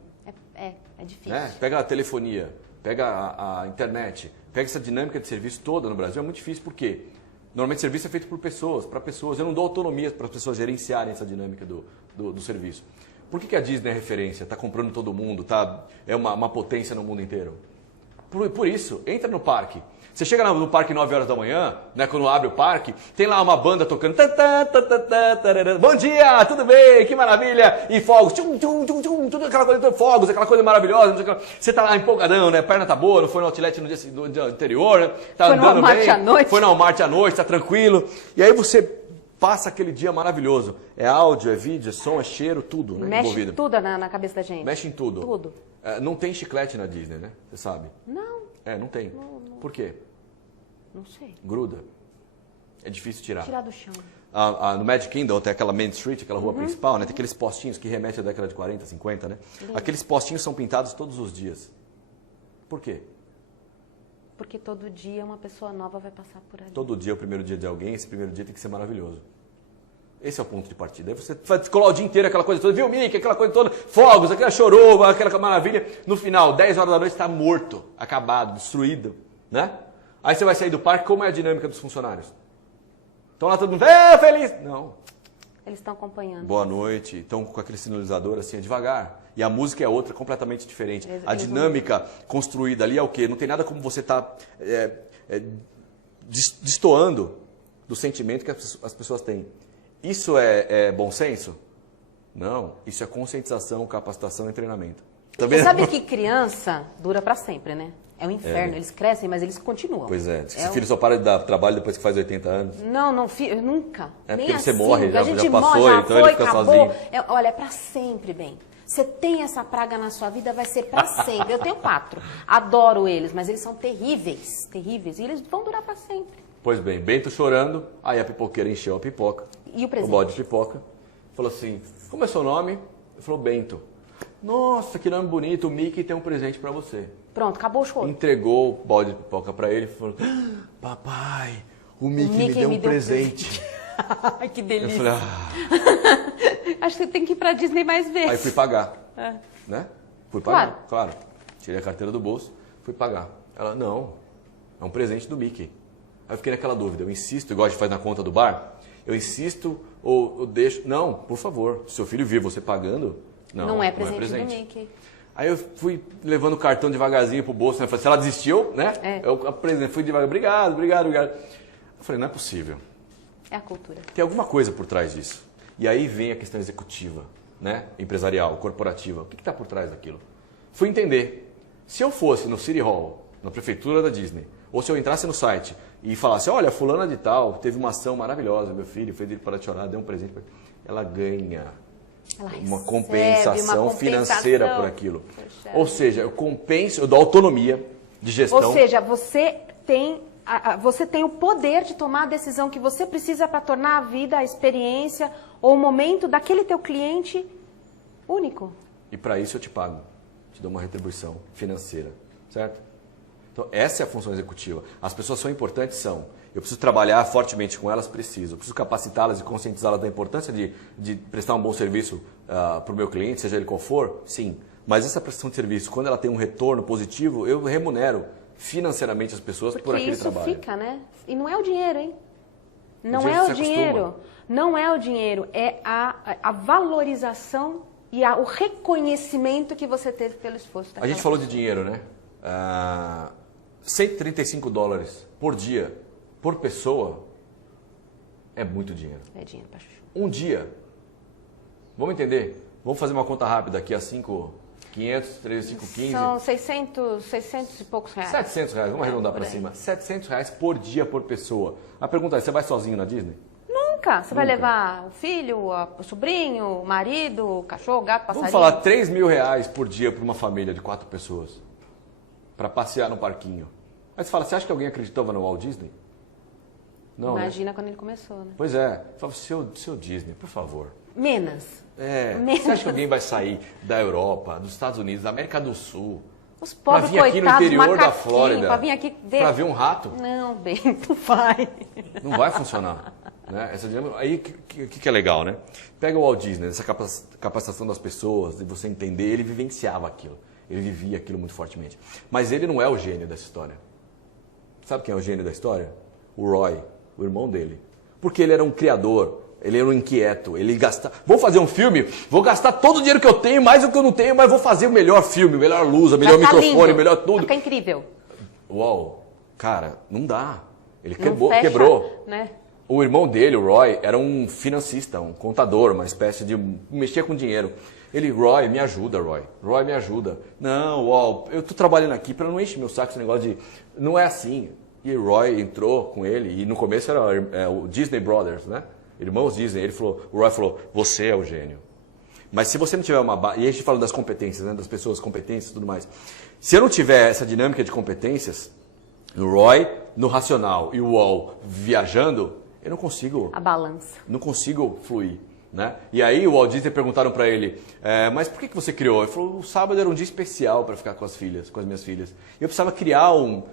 É difícil. Né? Pega a telefonia, pega a internet, pega essa dinâmica de serviço toda no Brasil, é muito difícil, por quê? Normalmente o serviço é feito por pessoas, para pessoas. Eu não dou autonomia para as pessoas gerenciarem essa dinâmica do serviço. Por que a Disney é referência? Está comprando todo mundo, é uma potência no mundo inteiro? Por isso, entra no parque. Você chega no parque 9 horas da manhã, né, quando abre o parque, tem lá uma banda tocando. Bom dia, tudo bem? Que maravilha! E fogos, tudo aquela coisa, fogos, aquela coisa maravilhosa. Você está lá empolgadão, né? A perna tá boa, não foi no outlet no dia anterior, né? Tá foi andando no Walmart bem. À noite. Foi no Walmart à noite, tá tranquilo. E aí você passa aquele dia maravilhoso. É áudio, é vídeo, é som, é cheiro, tudo, né? Mexe envolvido. tudo na cabeça da gente. Mexe em tudo. Tudo. Não tem chiclete na Disney, né? Você sabe? Não. Não tem. Não. Por quê? Não sei. Gruda. É difícil tirar. Tirar do chão. No Magic Kingdom tem aquela Main Street, aquela rua principal, né? Tem aqueles postinhos que remetem à década de 40, 50, né? Lindo. Aqueles postinhos são pintados todos os dias. Por quê? Porque todo dia uma pessoa nova vai passar por ali. Todo dia é o primeiro dia de alguém, esse primeiro dia tem que ser maravilhoso. Esse é o ponto de partida. Aí você vai descolar o dia inteiro aquela coisa toda, viu, Mickey? Aquela coisa toda, fogos, aquela chorova, aquela maravilha. No final, 10 horas da noite, está morto, acabado, destruído, né? Aí você vai sair do parque, como é a dinâmica dos funcionários? Estão lá todo mundo, feliz! Não. Eles estão acompanhando. Boa noite, estão com aquele sinalizador assim, é devagar. E a música é outra, completamente diferente. A Eles dinâmica construída ali é o quê? Não tem nada como você estar destoando do sentimento que as pessoas têm. Isso é bom senso? Não. Isso é conscientização, capacitação e treinamento. Tá vendo? Você sabe que criança dura para sempre, né? É um inferno. Eles crescem, mas eles continuam. Pois é. Diz que esse filho só para de dar trabalho depois que faz 80 anos. Não, nunca. É nem porque você assim. morre, A gente já passou, morre, então ele fica acabou. sozinho. Olha, é para sempre, bem. Você tem essa praga na sua vida, vai ser para sempre. Eu tenho 4. Adoro eles, mas eles são terríveis. Terríveis. E eles vão durar para sempre. Pois bem, Bento chorando, aí a pipoqueira encheu a pipoca. E o presente? O bode de pipoca. Falou assim, como é seu nome? Ele falou, Bento. Nossa, que nome bonito, o Mickey tem um presente para você. Pronto, acabou o choro. Entregou o bode de pipoca para ele e falou, papai, o Mickey me deu um presente. Ai, que delícia. Eu falei, Acho que você tem que ir pra Disney mais vezes. Aí fui pagar. Né? Fui pagar, claro. Tirei a carteira do bolso, fui pagar. Ela, não, é um presente do Mickey. Aí eu fiquei naquela dúvida, eu insisto, igual a gente faz na conta do bar, eu insisto ou eu deixo... Não, por favor, se seu filho vir você pagando, não é presente do Mickey. Aí eu fui levando o cartão devagarzinho pro bolso, né? Falei, se ela desistiu, né? Eu apresentei, fui devagar, obrigado. Eu falei, não é possível. É a cultura. Tem alguma coisa por trás disso. E aí vem a questão executiva, né? Empresarial, corporativa. O que está por trás daquilo? Fui entender. Se eu fosse no City Hall, na prefeitura da Disney, ou se eu entrasse no site e falasse, olha, fulana de tal, teve uma ação maravilhosa, meu filho fez ele para de chorar, deu um presente para ele. Ela ganha uma compensação financeira por aquilo. Poxa. Ou seja, eu compenso, eu dou autonomia de gestão. Ou seja, você tem o poder de tomar a decisão que você precisa para tornar a vida, a experiência ou o momento daquele teu cliente único. E para isso eu te pago. Te dou uma retribuição financeira, certo? Então, essa é a função executiva. As pessoas são importantes? São. Eu preciso trabalhar fortemente com elas? Preciso. Eu preciso capacitá-las e conscientizá-las da importância de prestar um bom serviço para o meu cliente, seja ele qual for? Sim. Mas essa prestação de serviço, quando ela tem um retorno positivo, eu remunero financeiramente as pessoas por aquele trabalho. Porque isso fica, né? E não é o dinheiro, hein? Não é o dinheiro. Não é o dinheiro. É a valorização e o reconhecimento que você teve pelo esforço. A gente falou de dinheiro, né? $135 por dia, por pessoa, é muito dinheiro. É dinheiro pra chuchu. Um dia. Vamos entender? Vamos fazer uma conta rápida aqui, a 5.500, 3.515. São 600 e poucos reais. R$700, vamos arredondar para cima. R$700 por dia, por pessoa. A pergunta é, você vai sozinho na Disney? Nunca. Você vai levar o filho, o sobrinho, o marido, o cachorro, o gato, o passarinho? Vamos falar R$3.000 por dia para uma família de 4 pessoas. Para passear no parquinho. Aí você fala, você acha que alguém acreditava no Walt Disney? Não, imagina, né? quando ele começou, né? Pois é. Fala, seu Disney, por favor. Menos. Você acha que alguém vai sair da Europa, dos Estados Unidos, da América do Sul, os pobres vir aqui no interior da Flórida, para vir aqui ver... para ver um rato? Não, bem, não vai. Não vai funcionar. Né? Essa dinâmica, aí que é legal, né? Pega o Walt Disney, essa capacitação das pessoas, de você entender, ele vivenciava aquilo. Ele vivia aquilo muito fortemente. Mas ele não é o gênio dessa história. Sabe quem é o gênio da história? O Roy, o irmão dele. Porque ele era um criador, ele era um inquieto, ele gastava... Vou fazer um filme, vou gastar todo o dinheiro que eu tenho, mais do que eu não tenho, mas vou fazer o melhor filme, melhor luz, melhor microfone, lindo. melhor tudo. Fica incrível. Uau, cara, não dá. Ele Fecha, quebrou. Né? O irmão dele, o Roy, era um financista, um contador, uma espécie de... mexia com dinheiro. Ele, Roy, me ajuda, Roy. Roy, me ajuda. Não, uau, eu tô trabalhando aqui para não encher meu saco esse negócio de... Não é assim. E o Roy entrou com ele, e no começo era o Disney Brothers, né? Irmãos Disney. O Roy falou, você é o gênio. Mas se você não tiver uma base... E a gente fala das competências, né? Das pessoas, competências e tudo mais. Se eu não tiver essa dinâmica de competências, o Roy no racional e o Wall viajando, eu não consigo... A balança. Não consigo fluir. Né? E aí o Walt Disney perguntaram para ele, mas por que você criou? Ele falou, o sábado era um dia especial para ficar com as minhas filhas. Eu precisava criar um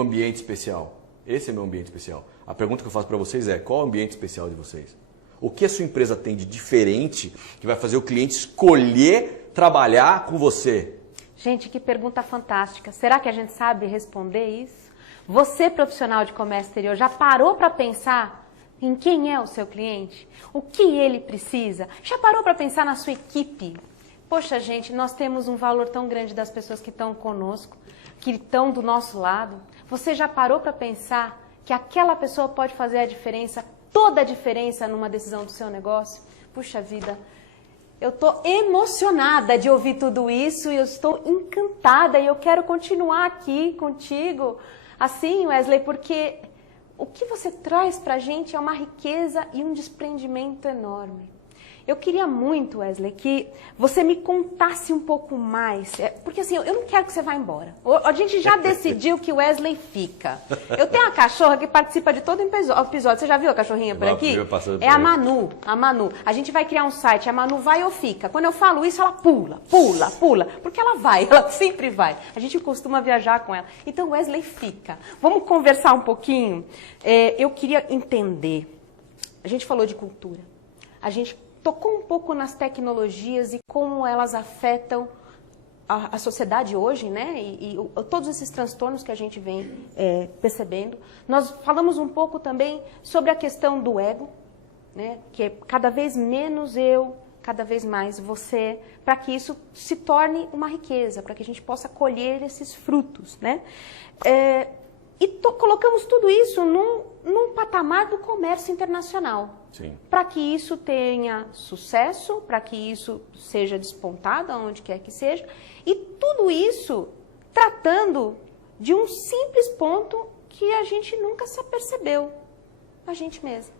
ambiente especial. Esse é meu ambiente especial. A pergunta que eu faço para vocês é, qual é o ambiente especial de vocês? O que a sua empresa tem de diferente que vai fazer o cliente escolher trabalhar com você? Gente, que pergunta fantástica. Será que a gente sabe responder isso? Você, profissional de comércio exterior, já parou para pensar em quem é o seu cliente? O que ele precisa? Já parou para pensar na sua equipe? Poxa, gente, nós temos um valor tão grande das pessoas que estão conosco, que estão do nosso lado. Você já parou para pensar que aquela pessoa pode fazer a diferença, toda a diferença numa decisão do seu negócio? Puxa vida, eu estou emocionada de ouvir tudo isso e eu estou encantada e eu quero continuar aqui contigo. Assim, Wesley, porque... o que você traz para a gente é uma riqueza e um desprendimento enorme. Eu queria muito, Wesley, que você me contasse um pouco mais. Porque assim, eu não quero que você vá embora. A gente já decidiu que o Wesley fica. Eu tenho uma cachorra que participa de todo episódio. Você já viu a cachorrinha por aqui? É a Manu. A Manu. A gente vai criar um site, a Manu vai ou fica. Quando eu falo isso, ela pula. Porque ela vai, ela sempre vai. A gente costuma viajar com ela. Então, Wesley fica. Vamos conversar um pouquinho? Eu queria entender. A gente falou de cultura. A gente tocou um pouco nas tecnologias e como elas afetam a sociedade hoje, né? E todos esses transtornos que a gente vem percebendo. Nós falamos um pouco também sobre a questão do ego, né? Que é cada vez menos eu, cada vez mais você, para que isso se torne uma riqueza, para que a gente possa colher esses frutos, né? Colocamos tudo isso num patamar do comércio internacional. Para que isso tenha sucesso, para que isso seja despontado, aonde quer que seja. E tudo isso tratando de um simples ponto que a gente nunca se apercebeu. A gente mesmo.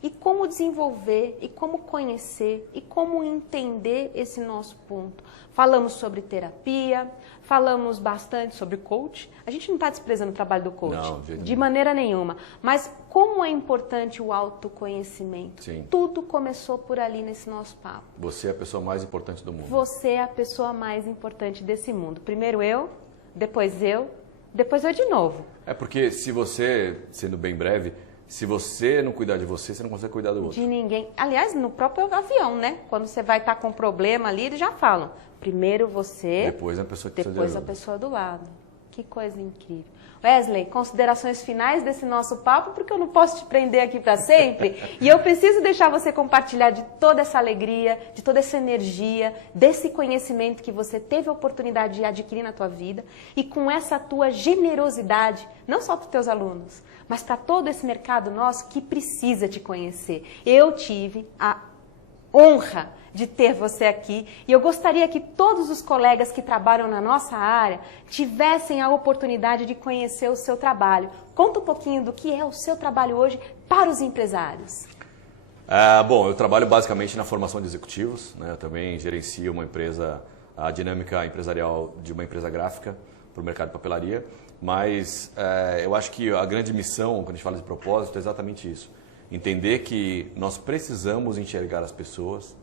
E como desenvolver, e como conhecer, e como entender esse nosso ponto. Falamos sobre terapia, falamos bastante sobre coach. A gente não está desprezando o trabalho do coach, não, de maneira nenhuma. Mas como é importante o autoconhecimento. Sim. Tudo começou por ali nesse nosso papo. Você é a pessoa mais importante do mundo. Você é a pessoa mais importante desse mundo. Primeiro eu, depois eu, depois vai de novo. É porque se você, sendo bem breve, se você não cuidar de você, você não consegue cuidar do outro. De ninguém. Aliás, no próprio avião, né? Quando você vai estar com um problema ali, eles já falam. Primeiro você, Depois a pessoa que depois a pessoa do lado. Que coisa incrível. Wesley, considerações finais desse nosso papo, porque eu não posso te prender aqui para sempre. E eu preciso deixar você compartilhar de toda essa alegria, de toda essa energia, desse conhecimento que você teve a oportunidade de adquirir na tua vida e com essa tua generosidade, não só para os teus alunos, mas para todo esse mercado nosso que precisa te conhecer. Eu tive a honra de ter você aqui e eu gostaria que todos os colegas que trabalham na nossa área tivessem a oportunidade de conhecer o seu trabalho. Conta um pouquinho do que é o seu trabalho hoje para os empresários. Bom, eu trabalho basicamente na formação de executivos, né? Eu também gerencio uma empresa, a dinâmica empresarial de uma empresa gráfica para o mercado de papelaria, mas eu acho que a grande missão, quando a gente fala de propósito, é exatamente isso. Entender que nós precisamos enxergar as pessoas.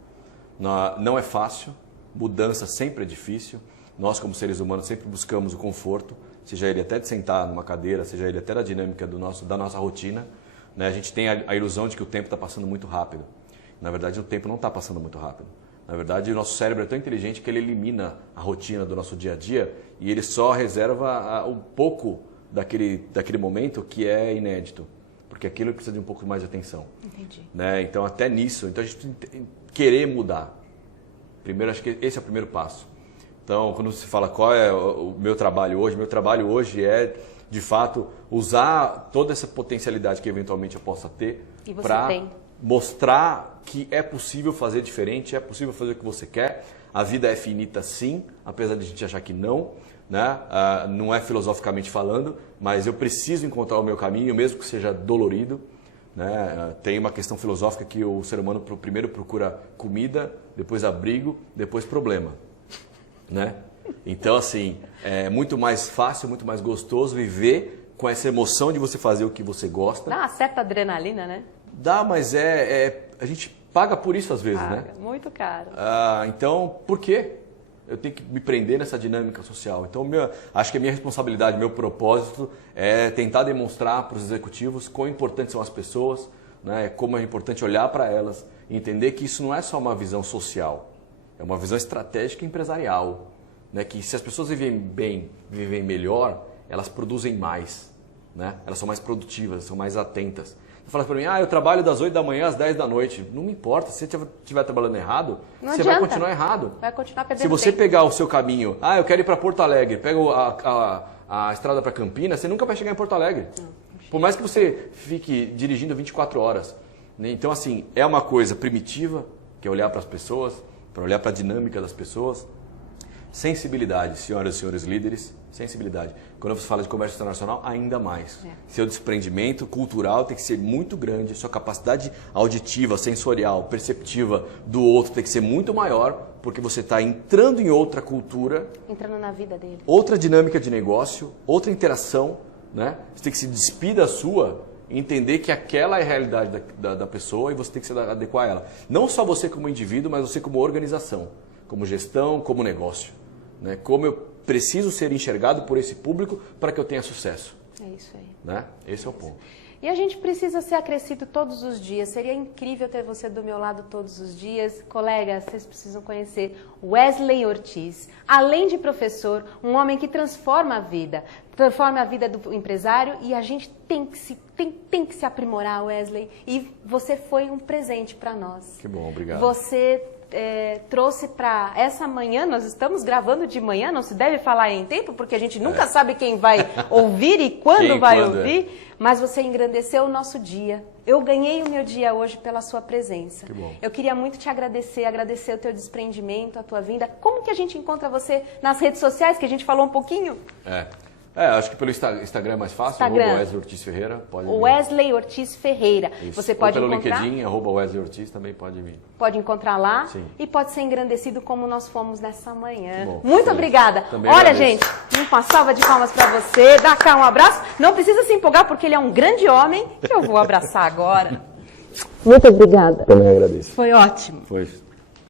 Não é fácil, mudança sempre é difícil. Nós, como seres humanos, sempre buscamos o conforto, seja ele até de sentar numa cadeira, seja ele até da dinâmica da nossa rotina. Né? A gente tem a ilusão de que o tempo está passando muito rápido. Na verdade, o tempo não está passando muito rápido. Na verdade, o nosso cérebro é tão inteligente que ele elimina a rotina do nosso dia a dia e ele só reserva um pouco daquele momento que é inédito. Porque aquilo precisa de um pouco mais de atenção. Entendi. Né? Então, até nisso, a gente tem que querer mudar. Primeiro, acho que esse é o primeiro passo. Então, quando você fala qual é o meu trabalho hoje é, de fato, usar toda essa potencialidade que eventualmente eu possa ter para mostrar que é possível fazer diferente, é possível fazer o que você quer. A vida é finita sim, apesar de a gente achar que não. Né? Não é filosoficamente falando, mas eu preciso encontrar o meu caminho, mesmo que seja dolorido. Né? Tem uma questão filosófica que o ser humano primeiro procura comida, depois abrigo, depois problema. Né? Então, assim, é muito mais fácil, muito mais gostoso viver com essa emoção de você fazer o que você gosta. Dá uma certa adrenalina, né? Dá, mas a gente paga por isso às vezes, né? Muito caro. Então, por quê? Eu tenho que me prender nessa dinâmica social. Então, acho que a minha responsabilidade, meu propósito é tentar demonstrar para os executivos quão importantes são as pessoas, né? Como é importante olhar para elas e entender que isso não é só uma visão social, é uma visão estratégica e empresarial. Né? Que se as pessoas vivem bem, vivem melhor, elas produzem mais. Né? Elas são mais produtivas, são mais atentas. Você fala para mim, eu trabalho das 8 da manhã às 10 da noite. Não me importa, se você estiver trabalhando errado, você vai continuar errado. Vai continuar perdendo Se você tempo. pegar o seu caminho, eu quero ir para Porto Alegre, pega a estrada para Campinas, você nunca vai chegar em Porto Alegre. Por mais que você fique dirigindo 24 horas. Né? Então, assim, é uma coisa primitiva, que é olhar para as pessoas, para olhar para a dinâmica das pessoas. Sensibilidade, senhoras e senhores líderes, sensibilidade. Quando você fala de comércio internacional, ainda mais. Seu desprendimento cultural tem que ser muito grande, sua capacidade auditiva, sensorial, perceptiva do outro tem que ser muito maior, porque você está entrando em outra cultura. Entrando na vida dele. Outra dinâmica de negócio, outra interação. Né? Você tem que se despir da sua e entender que aquela é a realidade da pessoa e você tem que se adequar a ela. Não só você como indivíduo, mas você como organização, como gestão, como negócio. Né? Como eu preciso ser enxergado por esse público para que eu tenha sucesso. É isso aí. Né? Esse é o ponto. E a gente precisa ser acrescido todos os dias. Seria incrível ter você do meu lado todos os dias. Colegas, vocês precisam conhecer Wesley Ortiz. Além de professor, um homem que transforma a vida do empresário e a gente tem que se aprimorar, Wesley. E você foi um presente para nós. Que bom, obrigado. Você trouxe para essa manhã, nós estamos gravando de manhã, não se deve falar em tempo, porque a gente nunca sabe quem vai ouvir e quando vai ouvir, mas você engrandeceu o nosso dia. Eu ganhei o meu dia hoje pela sua presença. Que bom. Eu queria muito te agradecer o teu desprendimento, a tua vinda. Como que a gente encontra você nas redes sociais, que a gente falou um pouquinho? Acho que pelo Instagram é mais fácil, @Wesley Ortiz Ferreira. Wesley Ortiz Ferreira. Isso. Você pode pelo encontrar... LinkedIn, @Wesley Ortiz também pode vir. Pode encontrar lá. Sim. E pode ser engrandecido como nós fomos nessa manhã. Bom, muito obrigada. Também Olha, agradeço. gente, uma salva de palmas para você. Dá cá um abraço. Não precisa se empolgar porque ele é um grande homem que eu vou abraçar agora. Muito obrigada. Também agradeço. Foi ótimo. Foi.